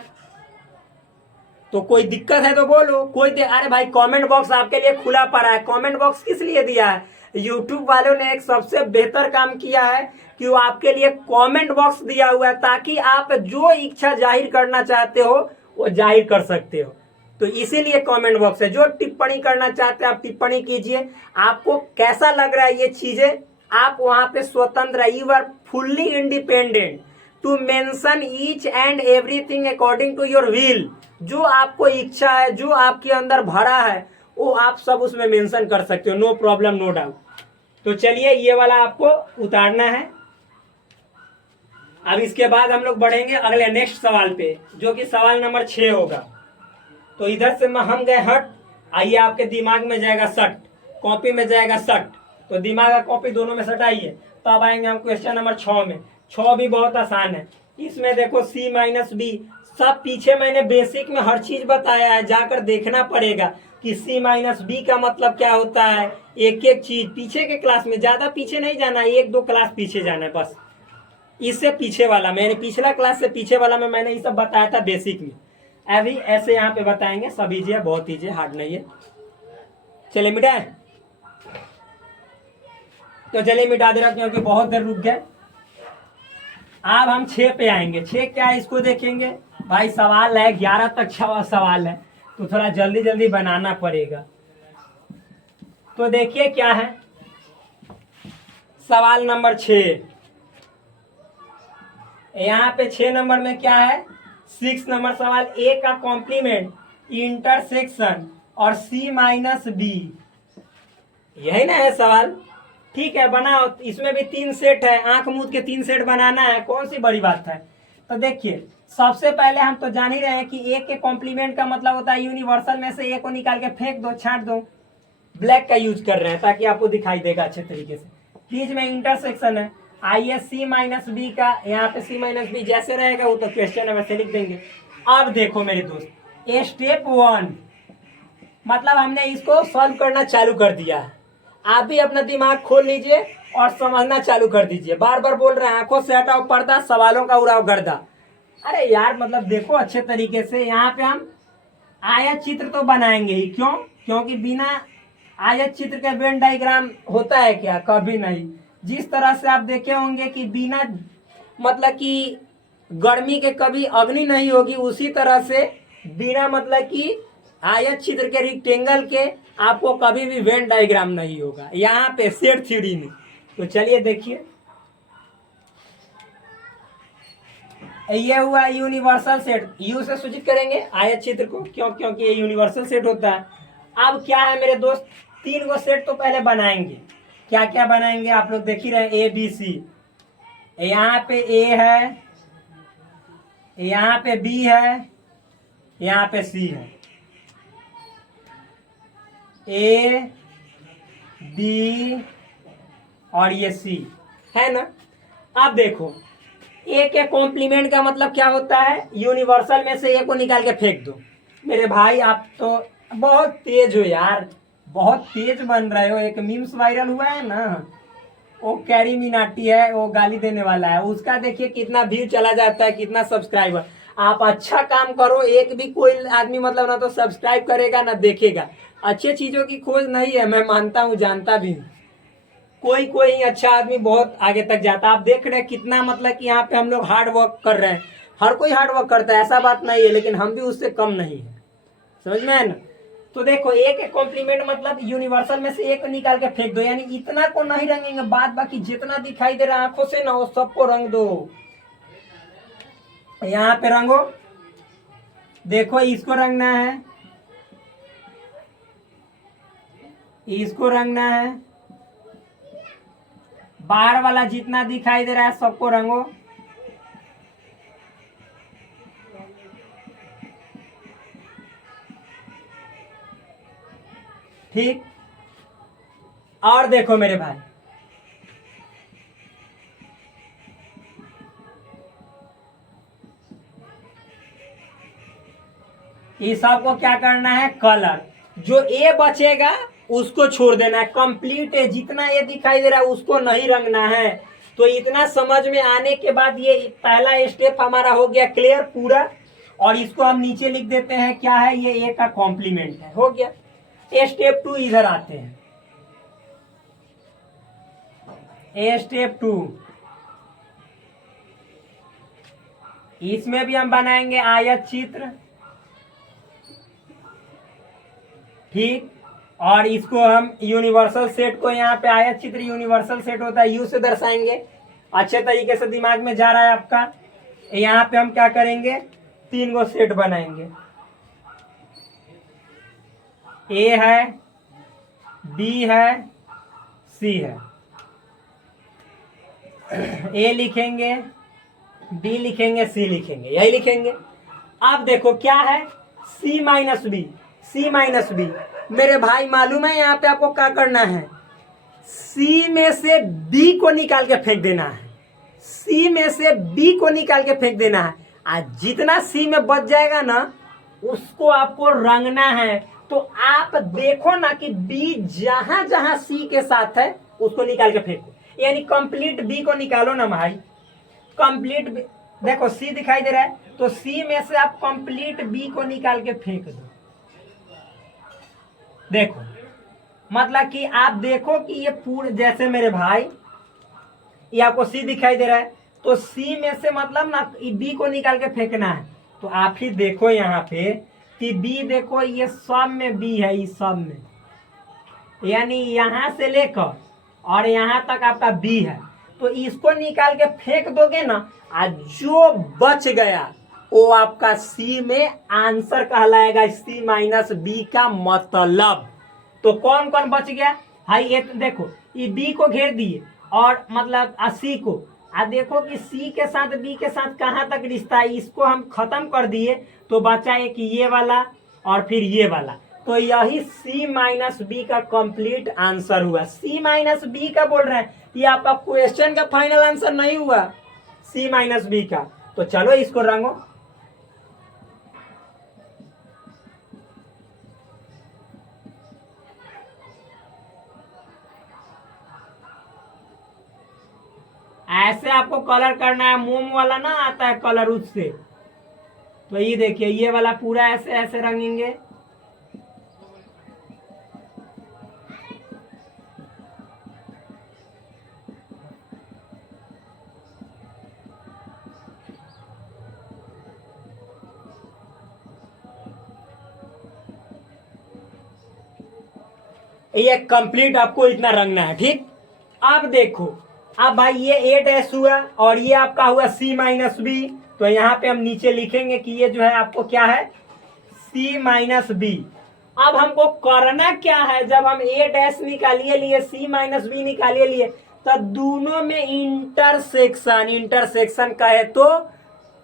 तो कोई दिक्कत है तो बोलो, अरे भाई कमेंट बॉक्स आपके लिए खुला पड़ा है। कमेंट बॉक्स किस लिए दिया है, यूट्यूब वालों ने एक सबसे बेहतर काम किया है कि वो आपके लिए कमेंट बॉक्स दिया हुआ है, ताकि आप जो इच्छा जाहिर करना चाहते हो वो जाहिर कर सकते हो। तो इसीलिए कमेंट बॉक्स है, जो टिप्पणी करना चाहते हैं आप टिप्पणी कीजिए। आपको कैसा लग रहा है ये चीजें, आप वहां पे स्वतंत्र है, you are fully independent to mention each and everything according to your will. जो आपको इच्छा है, जो आपके अंदर भरा है, वो आप सब उसमें मेंशन कर सकते हो, नो प्रॉब्लम नो डाउट। तो चलिए ये वाला आपको उतारना है। अब इसके बाद हम लोग बढ़ेंगे अगले नेक्स्ट सवाल पे, जो कि सवाल नंबर 6 होगा। तो इधर से हम गए हट, आइए आपके दिमाग में जाएगा सट, कॉपी में जाएगा सट, तो दिमाग और कॉपी दोनों में सटाइए। तो अब आएंगे हम क्वेश्चन नंबर 6 में। 6 भी बहुत आसान है। इसमें देखो सी माइनस बी, सब पीछे मैंने बेसिक में हर चीज बताया है, जाकर देखना पड़ेगा कि सी माइनस बी का मतलब क्या होता है। एक एक चीज पीछे के क्लास में, ज्यादा पीछे नहीं जाना, 1-2 क्लास पीछे जाना है बस। इससे पीछे वाला मैंने पिछला क्लास से पीछे वाला में मैंने ये सब बताया था बेसिक में, अभी ऐसे यहाँ पे बताएंगे। सब इजी है, बहुत इजी, हार्ड नहीं है। चलिए मिटाए, तो चलिए मिटा दे रहा क्योंकि बहुत देर रुक गए। अब हम 6 पे आएंगे। 6 क्या है इसको देखेंगे। भाई सवाल है 11 तक सवाल है, तो थोड़ा जल्दी जल्दी बनाना पड़ेगा। तो देखिए क्या है सवाल नंबर 6। यहाँ पे 6 नंबर में क्या है, 6 नंबर सवाल, ए का कॉम्प्लीमेंट इंटरसेक्शन और सी माइनस बी, यही ना है सवाल। ठीक है बनाओ, इसमें भी 3 सेट है, आंख मूंद के 3 सेट बनाना है, कौन सी बड़ी बात है। तो देखिए सबसे पहले हम तो जान ही रहे हैं कि ए के कॉम्प्लीमेंट का मतलब होता है यूनिवर्सल में से ए को निकाल के फेंक दो, छांट दो। ब्लैक का यूज कर रहे हैं ताकि आपको दिखाई देगा अच्छे तरीके से। बीच में इंटरसेक्शन है, आइए सी माइनस बी का, यहाँ पे सी माइनस बी जैसे रहेगा वो तो क्वेश्चन है वैसे लिख देंगे। अब देखो मेरे दोस्त, ए स्टेप 1 मतलब हमने इसको सॉल्व करना चालू कर दिया है। आप भी अपना दिमाग खोल लीजिए और समझना चालू कर दीजिए। बार बार बोल रहे हैं आंखों से हटाओ पर्दा, सवालों का उड़ाओ गर्दा। अरे यार मतलब देखो अच्छे तरीके से, यहाँ पे हम आयत चित्र तो बनाएंगे ही, क्यों, क्योंकि बिना आयत चित्र के वेन डायग्राम होता है क्या, कभी नहीं। जिस तरह से आप देखे होंगे कि बिना मतलब कि गर्मी के कभी अग्नि नहीं होगी, उसी तरह से बिना मतलब कि आयत चित्र के रेक्टेंगल के आपको कभी भी वेन डायग्राम नहीं होगा यहाँ पे सेट थ्योरी में। तो चलिए देखिए ये हुआ यूनिवर्सल सेट, यू से सूचित करेंगे आयत चित्र को, क्योंकि ये यूनिवर्सल सेट होता है। अब क्या है मेरे दोस्त, 3 गो सेट तो पहले बनाएंगे। क्या क्या बनाएंगे आप लोग देख ही रहे, ए बी सी। यहाँ पे ए है, यहाँ पे बी है, यहाँ पे सी है। ए बी और ये सी है ना। अब देखो ए के कॉम्प्लीमेंट का मतलब क्या होता है, यूनिवर्सल में से ए को निकाल के फेंक दो। मेरे भाई आप तो बहुत तेज हो यार, बहुत तेज बन रहे हो। एक मीम्स वायरल हुआ है ना, वो कैरी मिनाटी है, वो गाली देने वाला है, उसका देखिए कितना व्यू चला जाता है, कितना सब्सक्राइबर। आप अच्छा काम करो, एक भी कोई आदमी मतलब ना तो सब्सक्राइब करेगा ना देखेगा। अच्छी चीजों की खोज नहीं है, मैं मानता हूँ, जानता भी हूँ। कोई कोई अच्छा आदमी बहुत आगे तक जाता है। आप देख रहे हैं कितना मतलब कि यहाँ पे हम लोग हार्ड वर्क कर रहे हैं। हर कोई हार्ड वर्क करता है, ऐसा बात नहीं है, लेकिन हम भी उससे कम नहीं है। समझ में है ना। तो देखो ए के कॉम्प्लीमेंट मतलब यूनिवर्सल में से एक निकाल के फेंक दो, यानी इतना को नहीं रंगेंगे, बाद बाकी जितना दिखाई दे रहा है आंखों से ना वो सबको रंग दो। यहाँ पे रंगो, देखो इसको रंगना है, इसको रंगना है, बाहर वाला जितना दिखाई दे रहा है सबको रंगो। ठीक। और देखो मेरे भाई, इस सबको क्या करना है, कलर। जो ए बचेगा उसको छोड़ देना है, कंप्लीट है। जितना ये दिखाई दे रहा है उसको नहीं रंगना है। तो इतना समझ में आने के बाद ये पहला स्टेप हमारा हो गया क्लियर पूरा। और इसको हम नीचे लिख देते हैं, क्या है ये, ए का कॉम्प्लीमेंट है, हो गया। स्टेप 2 इधर आते हैं, स्टेप 2 इसमें भी हम बनाएंगे आयत चित्र। ठीक। और इसको हम यूनिवर्सल सेट को, यहाँ पे आयत चित्र यूनिवर्सल सेट होता है, यू से दर्शाएंगे। अच्छे तरीके से दिमाग में जा रहा है आपका। यहाँ पे हम क्या करेंगे, 3 गो सेट बनाएंगे। ए है, बी है, सी है। ए लिखेंगे, बी लिखेंगे, सी लिखेंगे, यही लिखेंगे। अब देखो क्या है, सी माइनस बी, सी माइनस बी। मेरे भाई मालूम है यहाँ पे आपको क्या करना है, सी में से बी को निकाल के फेंक देना है। सी में से बी को निकाल के फेंक देना है। आज जितना सी में बच जाएगा ना उसको आपको रंगना है। तो आप देखो ना कि बी जहां जहां सी के साथ है उसको निकाल के फेंको, यानी कंप्लीट बी को निकालो ना भाई। कंप्लीट देखो सी दिखाई दे रहा है, तो सी में से आप कंप्लीट बी को निकाल के फेंक दो। देखो मतलब कि आप देखो कि ये पूरे, जैसे मेरे भाई ये आपको सी दिखाई दे रहा है, तो सी में से मतलब ना बी को निकाल के फेंकना है। तो आप ही देखो यहाँ पे कि बी देखो, ये सब में बी है, इस सब में, यानी यहां से लेकर और यहां तक आपका बी है। तो इसको निकाल के फेंक दोगे ना, आज जो बच गया वो आपका सी में आंसर कहलाएगा, सी माइनस बी का मतलब। तो कौन कौन बच गया भाई, ये तो देखो ये बी को घेर दिए और मतलब सी को, देखो कि सी के साथ बी के साथ कहां तक रिश्ता है, इसको हम खत्म कर दिए। तो बचा एक ये वाला और फिर ये वाला। तो यही सी माइनस बी का कंप्लीट आंसर हुआ। सी माइनस बी का बोल रहे हैं, ये आपका क्वेश्चन का फाइनल आंसर नहीं हुआ, सी माइनस बी का। तो चलो इसको रंगो। ऐसे आपको कलर करना है, मोम वाला ना आता है कलर, उससे। तो ये देखिए ये वाला पूरा ऐसे ऐसे रंगेंगे। ये कंप्लीट आपको इतना रंगना है। ठीक। अब देखो, अब भाई ये 8s हुआ और ये आपका हुआ सी माइनस बी। तो यहाँ पे हम नीचे लिखेंगे कि ये जो है आपको क्या है, C माइनस बी। अब हमको करना क्या है, जब हम A डैश निकालिए लिए, C माइनस बी निकालिए लिए, तो दोनों में इंटरसेक्शन कहे तो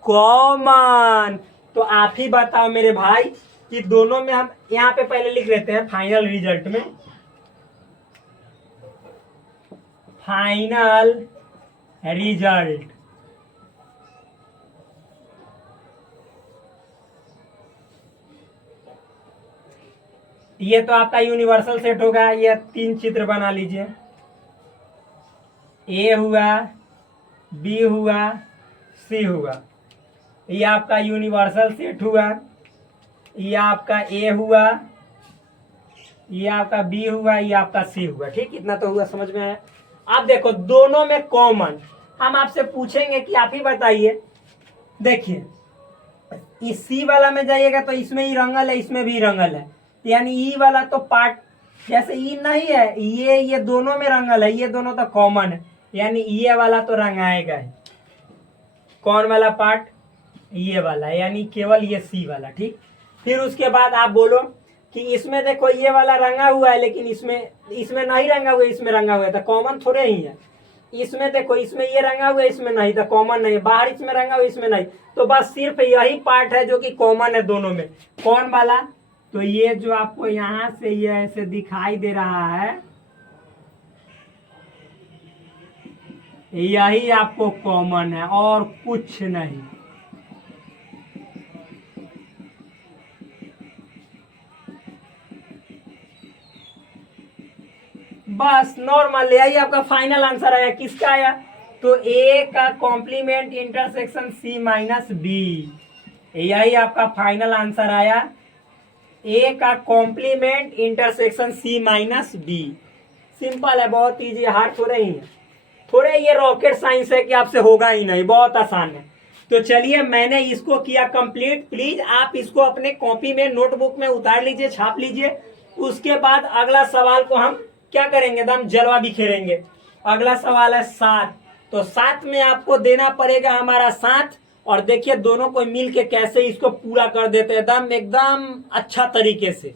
कॉमन। तो आप ही बताओ मेरे भाई कि दोनों में हम यहाँ पे पहले लिख लेते हैं फाइनल रिजल्ट में, फाइनल रिजल्ट ये तो आपका यूनिवर्सल सेट होगा। ये 3 चित्र बना लीजिए, ए हुआ, बी हुआ, सी हुआ। ये आपका यूनिवर्सल सेट हुआ, ये आपका ए हुआ, ये आपका बी हुआ, ये आपका सी हुआ। ठीक, इतना तो हुआ, समझ में आया। अब देखो दोनों में कॉमन, हम आपसे पूछेंगे कि आप ही बताइए। देखिए इस सी वाला में जाइएगा तो इसमें ही रंगल है, इसमें भी रंगल है, यानी ई वाला तो पार्ट, जैसे ई नहीं है, ये दोनों में रंगल है, ये दोनों तो कॉमन है, यानी ये वाला तो रंगाएगा है। कौन वाला पार्ट, ये वाला, यानी केवल ये सी वाला। ठीक, फिर उसके बाद आप बोलो कि इसमें देखो ये वाला रंगा हुआ है, लेकिन इसमें नहीं रंगा हुआ, इसमें रंगा हुआ है, तो कॉमन थोड़े ही है। इसमें देखो, इसमें ये रंगा हुआ है, इसमें नहीं, तो कॉमन नहीं है। बाहर इसमें रंगा हुआ, इसमें नहीं, तो बस सिर्फ यही पार्ट है जो कि कॉमन है दोनों में। कौन वाला, तो ये जो आपको यहां से ये ऐसे दिखाई दे रहा है, यही आपको कॉमन है और कुछ नहीं। बस नॉर्मल, यही आपका फाइनल आंसर आया। किसका आया, तो ए का complement intersection C minus B, यही आपका फाइनल आंसर आया। ए का complement intersection C minus B. Simple है, बहुत इजी, हार्ड थोड़े ही है, थोड़े ये रॉकेट साइंस है कि आपसे होगा ही नहीं, बहुत आसान है। तो चलिए मैंने इसको किया कंप्लीट। प्लीज आप इसको अपने कॉपी में, नोटबुक में उतार लीजिए, छाप लीजिए। उसके बाद अगला सवाल को हम क्या करेंगे, एकदम जलवा बिखेरेंगे। अगला सवाल है 7, तो 7 में आपको देना पड़ेगा हमारा 7, और देखिए दोनों को मिल के कैसे इसको पूरा कर देते हैं एकदम अच्छा तरीके से।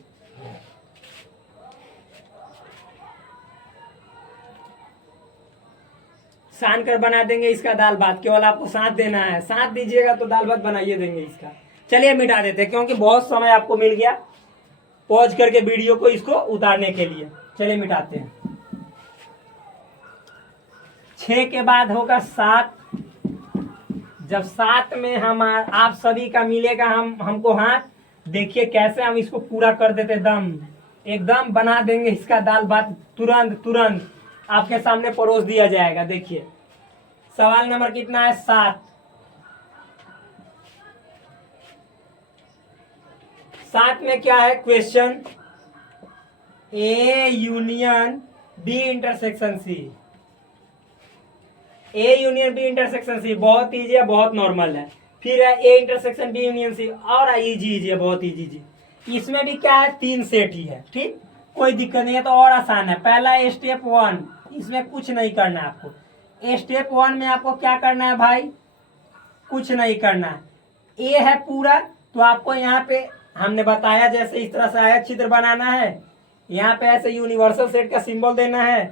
सान कर बना देंगे इसका दाल भात, केवल आपको 7 देना है, 7 दीजिएगा तो दाल भात बनाइए देंगे इसका। चलिए मिटा देते हैं, क्योंकि बहुत समय आपको मिल गया पॉज करके वीडियो को इसको उतारने के लिए। चलिए मिटाते हैं। 6 के बाद होगा 7, जब 7 में हम आप सभी का मिलेगा हमको हाथ, देखिए कैसे हम इसको पूरा कर देते, एकदम बना देंगे इसका दाल भात, तुरंत आपके सामने परोस दिया जाएगा। देखिए सवाल नंबर कितना है, 7। 7 में क्या है question, A union B intersection C. A union B intersection C बहुत इजी है, बहुत नॉर्मल है। फिर है A intersection B union C, और इजी है, बहुत इजी। इसमें भी क्या है, 3 सेट ही है। ठीक, कोई दिक्कत नहीं है, तो और आसान है। पहला स्टेप 1, इसमें कुछ नहीं करना है आपको। स्टेप 1 में आपको क्या करना है भाई, कुछ नहीं करना है। ए है पूरा, तो आपको यहाँ पे हमने बताया जैसे इस तरह से आयत चित्र बनाना है, यहाँ पे ऐसे यूनिवर्सल सेट का सिंबल देना है,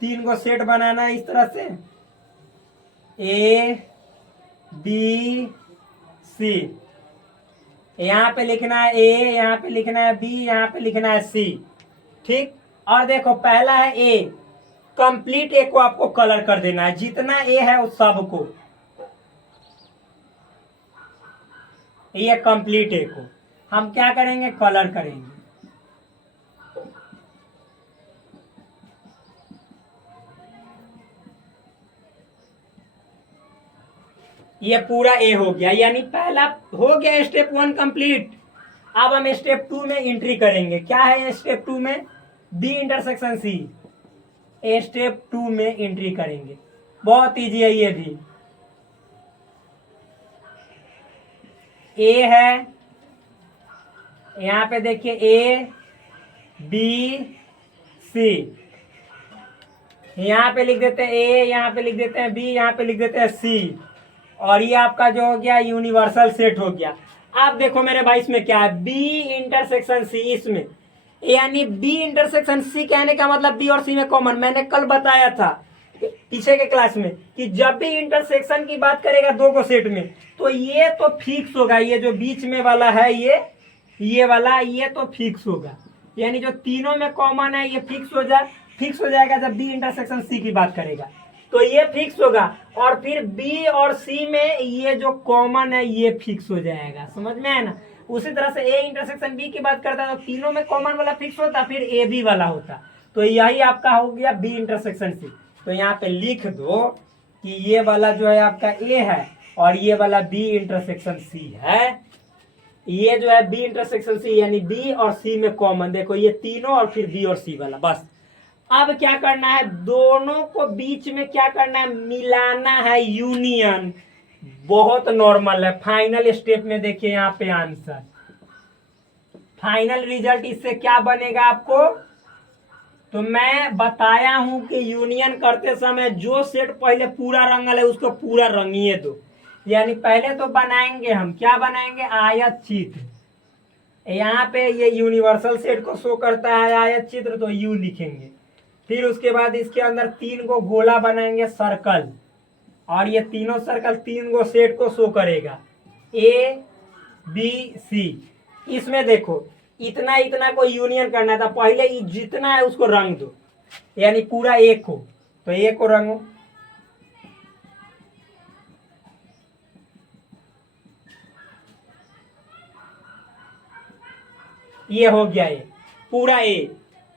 3 को सेट बनाना है इस तरह से, ए बी सी। यहाँ पे लिखना है ए, यहाँ पे लिखना है बी, यहाँ पे लिखना है सी। ठीक, और देखो पहला है ए, कंप्लीट ए को आपको कलर कर देना है, जितना ए है उस सब को, ये कंप्लीट ए को हम क्या करेंगे, कलर करेंगे। ये पूरा ए हो गया, यानी पहला हो गया स्टेप 1 कंप्लीट। अब हम स्टेप 2 में एंट्री करेंगे। क्या है स्टेप 2 में, बी इंटरसेक्शन सी। स्टेप 2 में एंट्री करेंगे, बहुत इजी है ये भी। ए है, यहाँ पे देखिए ए बी सी, यहाँ पे लिख देते हैं ए, यहाँ पे लिख देते हैं बी, यहाँ पे लिख देते हैं सी। और ये आपका जो हो गया यूनिवर्सल सेट हो गया। अब देखो मेरे भाई इसमें क्या है, बी इंटरसेक्शन सी, इसमें यानी बी इंटरसेक्शन सी कहने का मतलब बी और सी में कॉमन। मैंने कल बताया था पीछे के क्लास में कि जब भी इंटरसेक्शन की बात करेगा दो को सेट में तो ये तो फिक्स होगा, ये जो बीच में वाला है ये वाला ये तो फिक्स होगा, यानी जो तीनों में कॉमन है ये फिक्स हो जाएगा जब बी इंटरसेक्शन सी की बात करेगा तो ये फिक्स होगा। और फिर बी और सी में ये जो कॉमन है ये फिक्स हो जाएगा, समझ में आया ना। उसी तरह से ए इंटरसेक्शन बी की बात करता है तो तीनों में कॉमन वाला फिक्स होता, फिर ए बी वाला होता। तो यही आपका हो गया बी इंटरसेक्शन सी। तो यहाँ पे लिख दो कि ये वाला जो है आपका ए है और ये वाला बी इंटरसेक्शन सी है। ये जो है बी इंटरसेक्शन सी यानी बी और सी में कॉमन, देखो ये तीनों और फिर बी और सी वाला। बस अब क्या करना है, दोनों को बीच में क्या करना है, मिलाना है, यूनियन। बहुत नॉर्मल है। फाइनल स्टेप में देखिए यहाँ पे आंसर, फाइनल रिजल्ट इससे क्या बनेगा आपको, तो मैं बताया हूं कि यूनियन करते समय जो सेट पहले पूरा रंगल है उसको पूरा रंगिए दो। यानी पहले तो बनाएंगे हम, क्या बनाएंगे, आयत चित्र। यहाँ पे ये यूनिवर्सल सेट को शो करता है आयत चित्र, तो यू लिखेंगे। फिर उसके बाद इसके अंदर 3 गो गोला बनाएंगे सर्कल, और ये तीनों सर्कल 3 गो सेट को शो करेगा, ए बी सी। इसमें देखो इतना इतना को यूनियन करना था, पहले जितना है उसको रंग दो, यानी पूरा एक को, तो एक को रंगो। ये हो गया ये पूरा ए।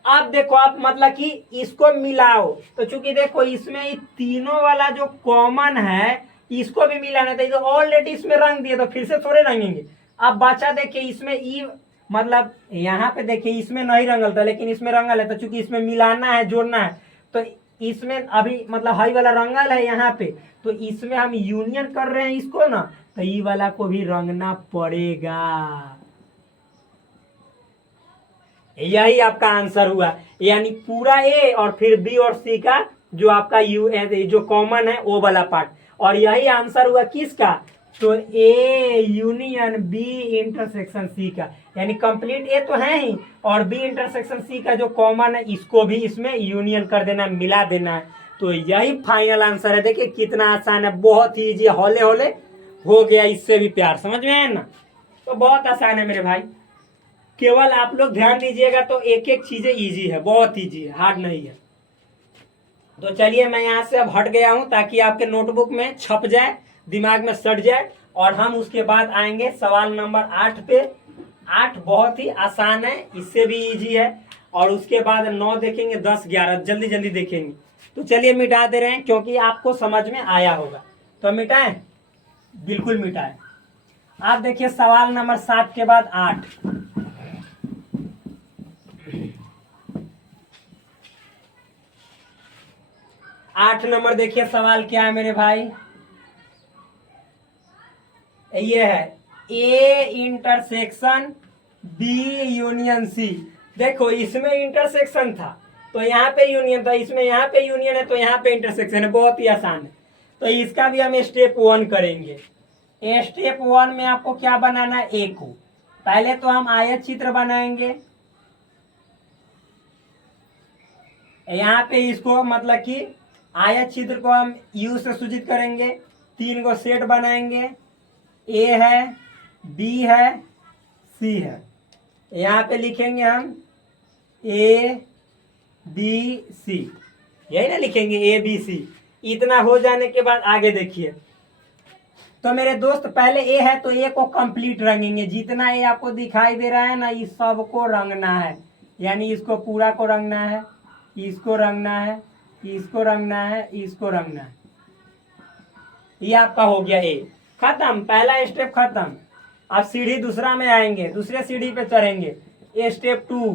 अब देखो आप मतलब कि इसको मिलाओ, तो चूंकि देखो इसमें तीनों वाला जो कॉमन है इसको भी मिलाना था, तो ऑलरेडी इसमें रंग दिए तो फिर से थोड़े रंगेंगे। अब बचा देखिए इसमें ई, मतलब यहाँ पे देखिए इसमें नहीं रंगल था लेकिन इसमें रंगल है, तो चूंकि इसमें मिलाना है जोड़ना है तो इसमें अभी मतलब हाई वाला रंगल है यहाँ पे, तो इसमें हम यूनियन कर रहे हैं इसको ना, तो ई वाला को भी रंगना पड़ेगा। यही आपका आंसर हुआ, यानी पूरा ए और फिर बी और सी का जो आपका यू जो कॉमन है वो वाला पार्ट। और यही आंसर हुआ किसका, तो A union B intersection C का, यानी कंप्लीट ए तो है ही और बी इंटरसेक्शन सी का जो कॉमन है इसको भी इसमें यूनियन कर देना, मिला देना है। तो यही फाइनल आंसर है। देखिए कितना आसान है, बहुत ही इजी, हौले हौले हो गया, इससे भी प्यार, समझ में आया ना। तो बहुत आसान है मेरे भाई, केवल आप लोग ध्यान दीजिएगा तो एक एक चीजें इजी है, बहुत इजी है, हार्ड नहीं है। तो चलिए मैं यहाँ से अब हट गया हूँ ताकि आपके नोटबुक में छप जाए, दिमाग में सट जाए, और हम उसके बाद आएंगे सवाल नंबर 8 पे। 8 बहुत ही आसान है, इससे भी इजी है। और उसके बाद 9 देखेंगे, 10 11 जल्दी जल्दी देखेंगे। तो चलिए मिटा दे रहे हैं क्योंकि आपको समझ में आया होगा, तो मिटाएं, बिल्कुल मिटाएं। आप देखिए सवाल नंबर 7 के बाद 8। 8 नंबर देखिए सवाल क्या है मेरे भाई, ये है A intersection B union C. देखो इसमें इंटरसेक्शन था तो यहाँ पे यूनियन था, इसमें यहाँ पे यूनियन है तो यहाँ पे इंटरसेक्शन है, बहुत ही आसान है। तो इसका भी हम स्टेप 1 करेंगे। स्टेप 1 में आपको क्या बनाना है, ए को पहले तो हम आयत चित्र बनाएंगे। यहाँ पे इसको मतलब कि आयत चित्र को हम यू से सूचित करेंगे, 3 गो सेट बनाएंगे, ए है बी है सी है। यहाँ पे लिखेंगे हम ए बी सी, यही ना लिखेंगे ए बी सी। इतना हो जाने के बाद आगे देखिए, तो मेरे दोस्त पहले ए है तो ए को कंप्लीट रंगेंगे, जितना ए आपको दिखाई दे रहा है ना इस सब को रंगना है, यानी इसको पूरा को रंगना है, इसको रंगना है, इसको रंगना है, इसको रंगना है। ये आपका हो गया ए, खत्म, पहला स्टेप खत्म। अब सीढ़ी दूसरा में आएंगे, दूसरे सीढ़ी पे चढ़ेंगे। ये स्टेप 2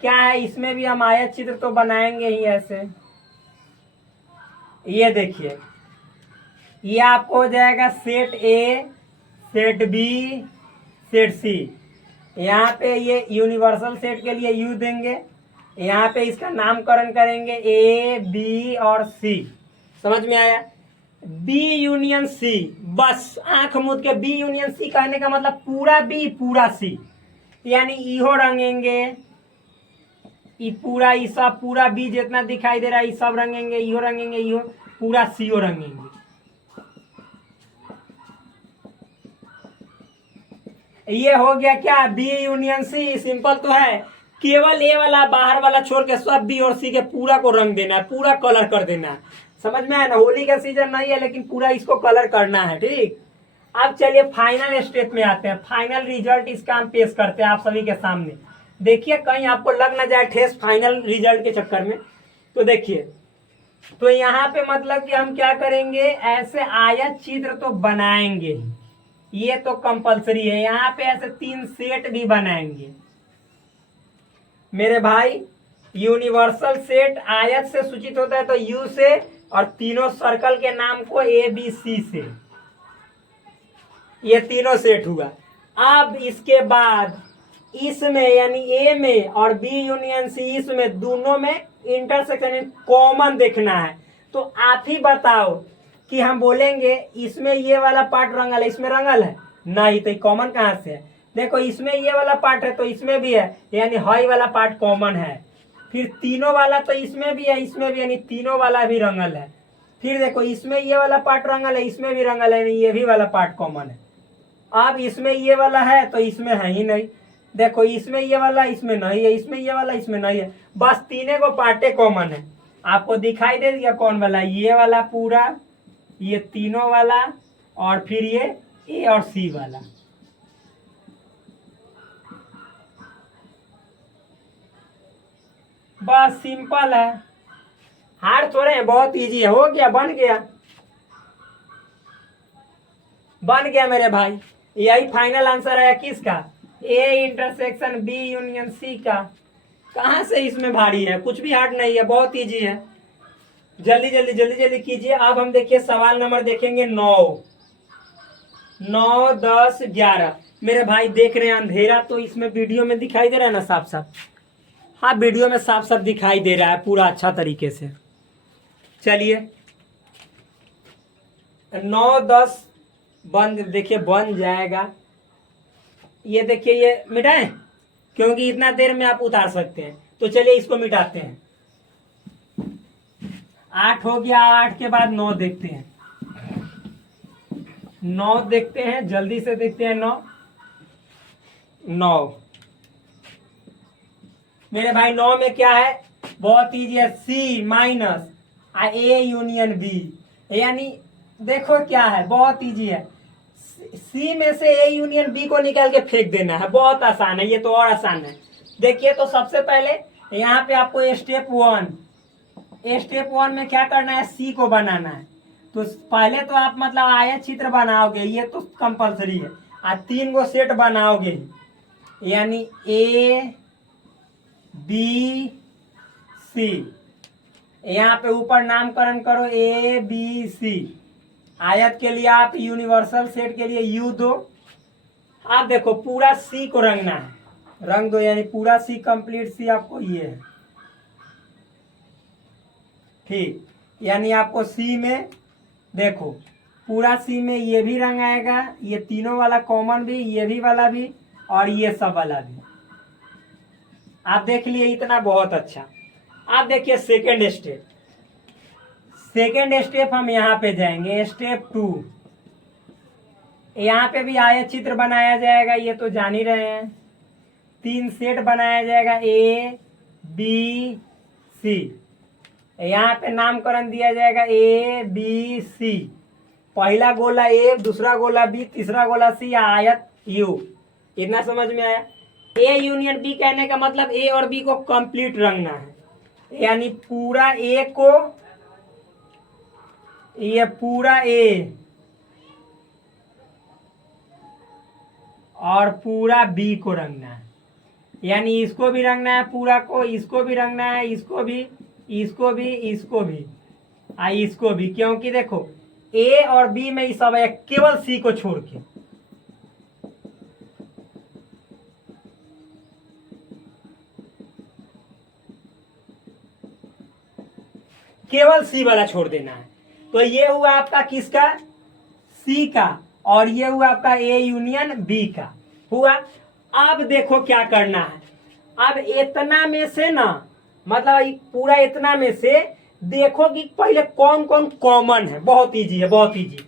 क्या है, इसमें भी हम आयत चित्र तो बनाएंगे ही ऐसे। ये देखिए ये आपको हो जाएगा set A, set B, set C. यहाँ पे ये यूनिवर्सल सेट के लिए यू देंगे, यहाँ पे इसका नामकरण करेंगे ए बी और सी। समझ में आया। बी यूनियन सी, बस आंख मूंद के बी यूनियन सी कहने का मतलब पूरा बी पूरा सी, यानी इहो रंगेंगे, ई पूरा ई सब पूरा बी जितना दिखाई दे रहा है ई सब रंगेंगे, इहो रंगेंगे, इहो पूरा सीओ रंगेंगे। ये हो गया क्या, बी यूनियन सी। सिंपल तो है, केवल ए वाला बाहर वाला छोड़ के सब बी और सी के पूरा को रंग देना है, पूरा कलर कर देना है। समझ में आया ना, होली का सीजन नहीं है लेकिन पूरा इसको कलर करना है। ठीक, अब चलिए फाइनल स्टेप में आते हैं, फाइनल रिजल्ट इसका हम पेश करते हैं आप सभी के सामने। देखिए कहीं आपको लग ना जाए ठेस फाइनल रिजल्ट के चक्कर में। तो देखिए, तो यहाँ पे मतलब कि हम क्या करेंगे, ऐसे आयत चित्र तो बनाएंगे, ये तो कंपलसरी है। यहाँ पे ऐसे 3 सेट भी बनाएंगे मेरे भाई। यूनिवर्सल सेट आयत से सूचित होता है तो यू से, और तीनों सर्कल के नाम को ए बी सी से, ये तीनों सेट हुआ। अब इसके बाद इसमें यानी ए में और बी यूनियन सी, इसमें दोनों में इंटरसेक्शन कॉमन देखना है। तो आप ही बताओ कि हम बोलेंगे इसमें ये वाला पार्ट रंगल है, इसमें रंगल है नहीं, तो कॉमन कहाँ से है। देखो इसमें ये वाला पार्ट है तो इसमें भी है, यानी हाई वाला पार्ट कॉमन है। फिर तीनों वाला तो इसमें भी है, इसमें भी, यानी तीनों वाला भी रंगल है। फिर देखो इसमें ये वाला पार्ट रंगल है, इसमें भी रंगल है, यानी ये भी वाला पार्ट कॉमन है। अब इसमें ये वाला है तो इसमें है ही नहीं। देखो इसमें ये वाला, इसमें नहीं है, इसमें ये वाला, इसमें नहीं है, बस तीनों को पार्टे कॉमन है। आपको दिखाई दे दिया कौन वाला, ये वाला पूरा, ये तीनों वाला, और फिर ये ए और सी वाला। बस सिंपल है, हार्ड थोड़े हैं, बहुत इजी है। हो गया, बन गया, बन गया मेरे भाई। यही फाइनल आंसर है किसका, A intersection B union C का। कहां से इसमें भारी है, कुछ भी हार्ड नहीं है, बहुत इजी है। जल्दी जल्दी जल्दी जल्दी कीजिए। अब हम देखिए सवाल नंबर देखेंगे 9, 9, 10, 11। मेरे भाई देख रहे हैं अंधेरा, तो इसमें वीडियो में दिखाई दे रहा है ना साफ साफ। हाँ वीडियो में साफ साफ दिखाई दे रहा है पूरा अच्छा तरीके से। चलिए 9, 10 बन, देखिए बन जाएगा। ये देखिए ये मिटाएं, क्योंकि इतना देर में आप उतार सकते हैं। तो चलिए इसको मिटाते हैं। 8 हो गया, 8 के बाद 9 देखते हैं, 9 देखते हैं, जल्दी से देखते हैं। 9, 9 मेरे भाई 9 में क्या है, बहुत इजी है, सी माइनस ए यूनियन बी, यानी देखो क्या है, बहुत इजी है। सी में से ए यूनियन बी को निकाल के फेंक देना है, बहुत आसान है, ये तो और आसान है। देखिए तो सबसे पहले यहाँ पे आपको स्टेप 1 में क्या करना है, सी को बनाना है। तो पहले तो आप मतलब आयत चित्र बनाओगे, ये तो कंपलसरी है, और 3 गो सेट बनाओगे, यानी ए बी सी। यहाँ पे ऊपर नामकरण करो ए बी सी। आयत के लिए आप यूनिवर्सल सेट के लिए यू दो। आप देखो पूरा सी को रंगना है, रंग दो, यानी पूरा सी, कंप्लीट सी आपको ये है। ठीक, यानी आपको सी में देखो पूरा सी में ये भी रंग आएगा, ये तीनों वाला कॉमन भी, ये भी वाला भी, और ये सब वाला भी। आप देख लिए, इतना बहुत अच्छा। आप देखिए सेकेंड स्टेप, हम यहाँ पे जाएंगे, स्टेप 2। यहाँ पे भी आयत चित्र बनाया जाएगा, ये तो जान ही रहे हैं। 3 सेट बनाया जाएगा, ए बी सी। यहाँ पे नामकरण दिया जाएगा ए बी सी। पहला गोला ए, दूसरा गोला बी, तीसरा गोला सी, आयत यू। इतना समझ में आया। ए यूनियन बी कहने का मतलब ए और बी को कंप्लीट रंगना है, यानी पूरा ए को, ये पूरा ए और पूरा बी को रंगना है, यानी इसको भी रंगना है पूरा को, इसको भी रंगना है, इसको भी, इसको भी, इसको भी, इसको भी। क्योंकि देखो ए और बी में ये सब है, केवल सी को छोड़ के। केवल सी वाला छोड़ देना है। तो ये हुआ आपका किसका, सी का, और ये हुआ आपका ए यूनियन बी का हुआ। अब देखो क्या करना है, अब इतना में से ना, मतलब पूरा इतना में से देखो कि पहले कौन कौन कॉमन है। बहुत इजी है, बहुत इजी,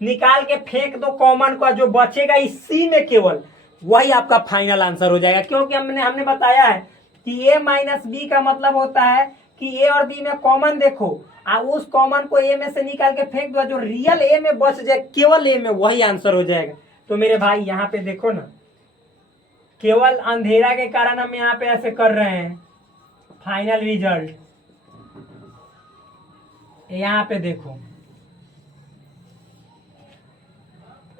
निकाल के फेंक दो कॉमन का, जो बचेगा इस सी में केवल वही आपका फाइनल आंसर हो जाएगा। क्योंकि हमने बताया है कि ए माइनस बी का मतलब होता है कि ए और बी में कॉमन देखो, उस कॉमन को ए में से निकाल के फेंक दो, जो रियल ए में बच जाए केवल ए में वही आंसर हो जाएगा। तो मेरे भाई यहाँ पे देखो ना, केवल अंधेरा के कारण हम यहाँ पे ऐसे कर रहे हैं। फाइनल रिजल्ट यहाँ पे देखो,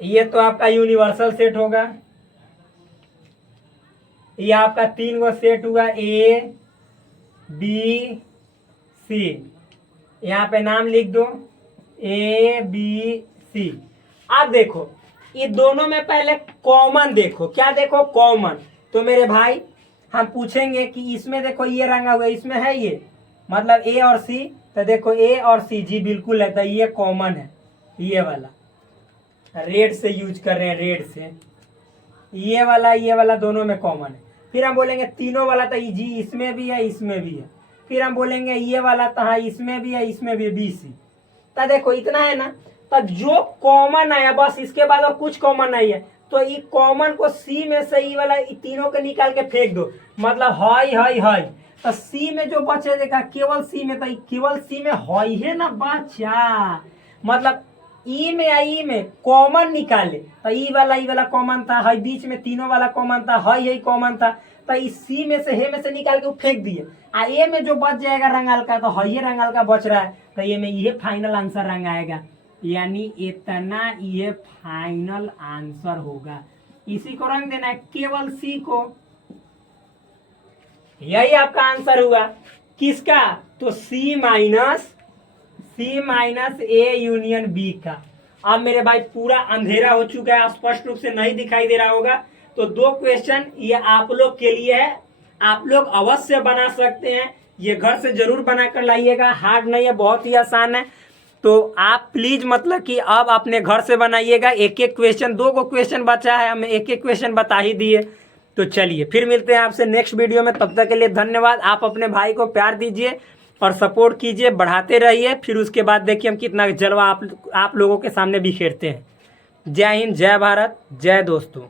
ये तो आपका यूनिवर्सल सेट होगा, ये आपका 3 गो सेट हुआ, ए बी सी, यहाँ पे नाम लिख दो ए बी सी। अब देखो ये दोनों में पहले कॉमन देखो, क्या देखो, कॉमन। तो मेरे भाई हम पूछेंगे कि इसमें देखो ये रंगा हुआ, इसमें है ये, मतलब ए और सी, तो देखो ए और सी, जी बिल्कुल है, तो ये कॉमन है, ये वाला रेड से यूज कर रहे हैं, रेड से, ये वाला दोनों में कॉमन है। फिर हम बोलेंगे तीनों वाला, तो जी इसमें भी है, इसमें भी है। फिर हम बोलेंगे ये वाला, तो हाँ इसमें भी है, इसमें भी है, बी सी। तो देखो इतना है ना, तो जो कॉमन आया बस, इसके बाद और कुछ कॉमन नहीं है, तो ये कॉमन को सी में से ये वाला तीनों के निकाल के फेंक दो, मतलब हाई। तो सी में जो बचे देखा केवल सी में, तो केवल सी में हाई है ना बचा, मतलब ई में या ई में कॉमन निकाले, तो ई वाला कॉमन था, हाई बीच में तीनों वाला कॉमन था, हाई कॉमन था, तो इस सी में से हे में से निकाल के फेंक दिए। ए में जो बच जाएगा रंगाल का, तो हाई रंगाल का बच रहा है, तो ये में ये फाइनल आंसर रंग आएगा, यानी इतना ये फाइनल आंसर होगा। इसी को रंग देना है, केवल सी को। यही आपका आंसर हुआ किसका, तो सी माइनस ए यूनियन बी का। अब मेरे भाई पूरा अंधेरा हो चुका है, स्पष्ट रूप से नहीं दिखाई दे रहा होगा, तो 2 क्वेश्चन ये आप लोग के लिए है, आप लोग अवश्य बना सकते हैं, ये घर से जरूर बना कर लाइएगा, हार्ड नहीं है, बहुत ही आसान है। तो आप प्लीज मतलब कि अब अपने घर से बनाइएगा, एक क्वेश्चन, 2 गो क्वेश्चन बचा है, हमें एक क्वेश्चन बता ही दिए। तो चलिए फिर मिलते हैं आपसे नेक्स्ट वीडियो में, तब तक के लिए धन्यवाद। आप अपने भाई को प्यार दीजिए और सपोर्ट कीजिए, बढ़ाते रहिए, फिर उसके बाद देखिए हम कितना जलवा आप लोगों के सामने बिखेरते हैं। जय हिंद, जय भारत, जय दोस्तों।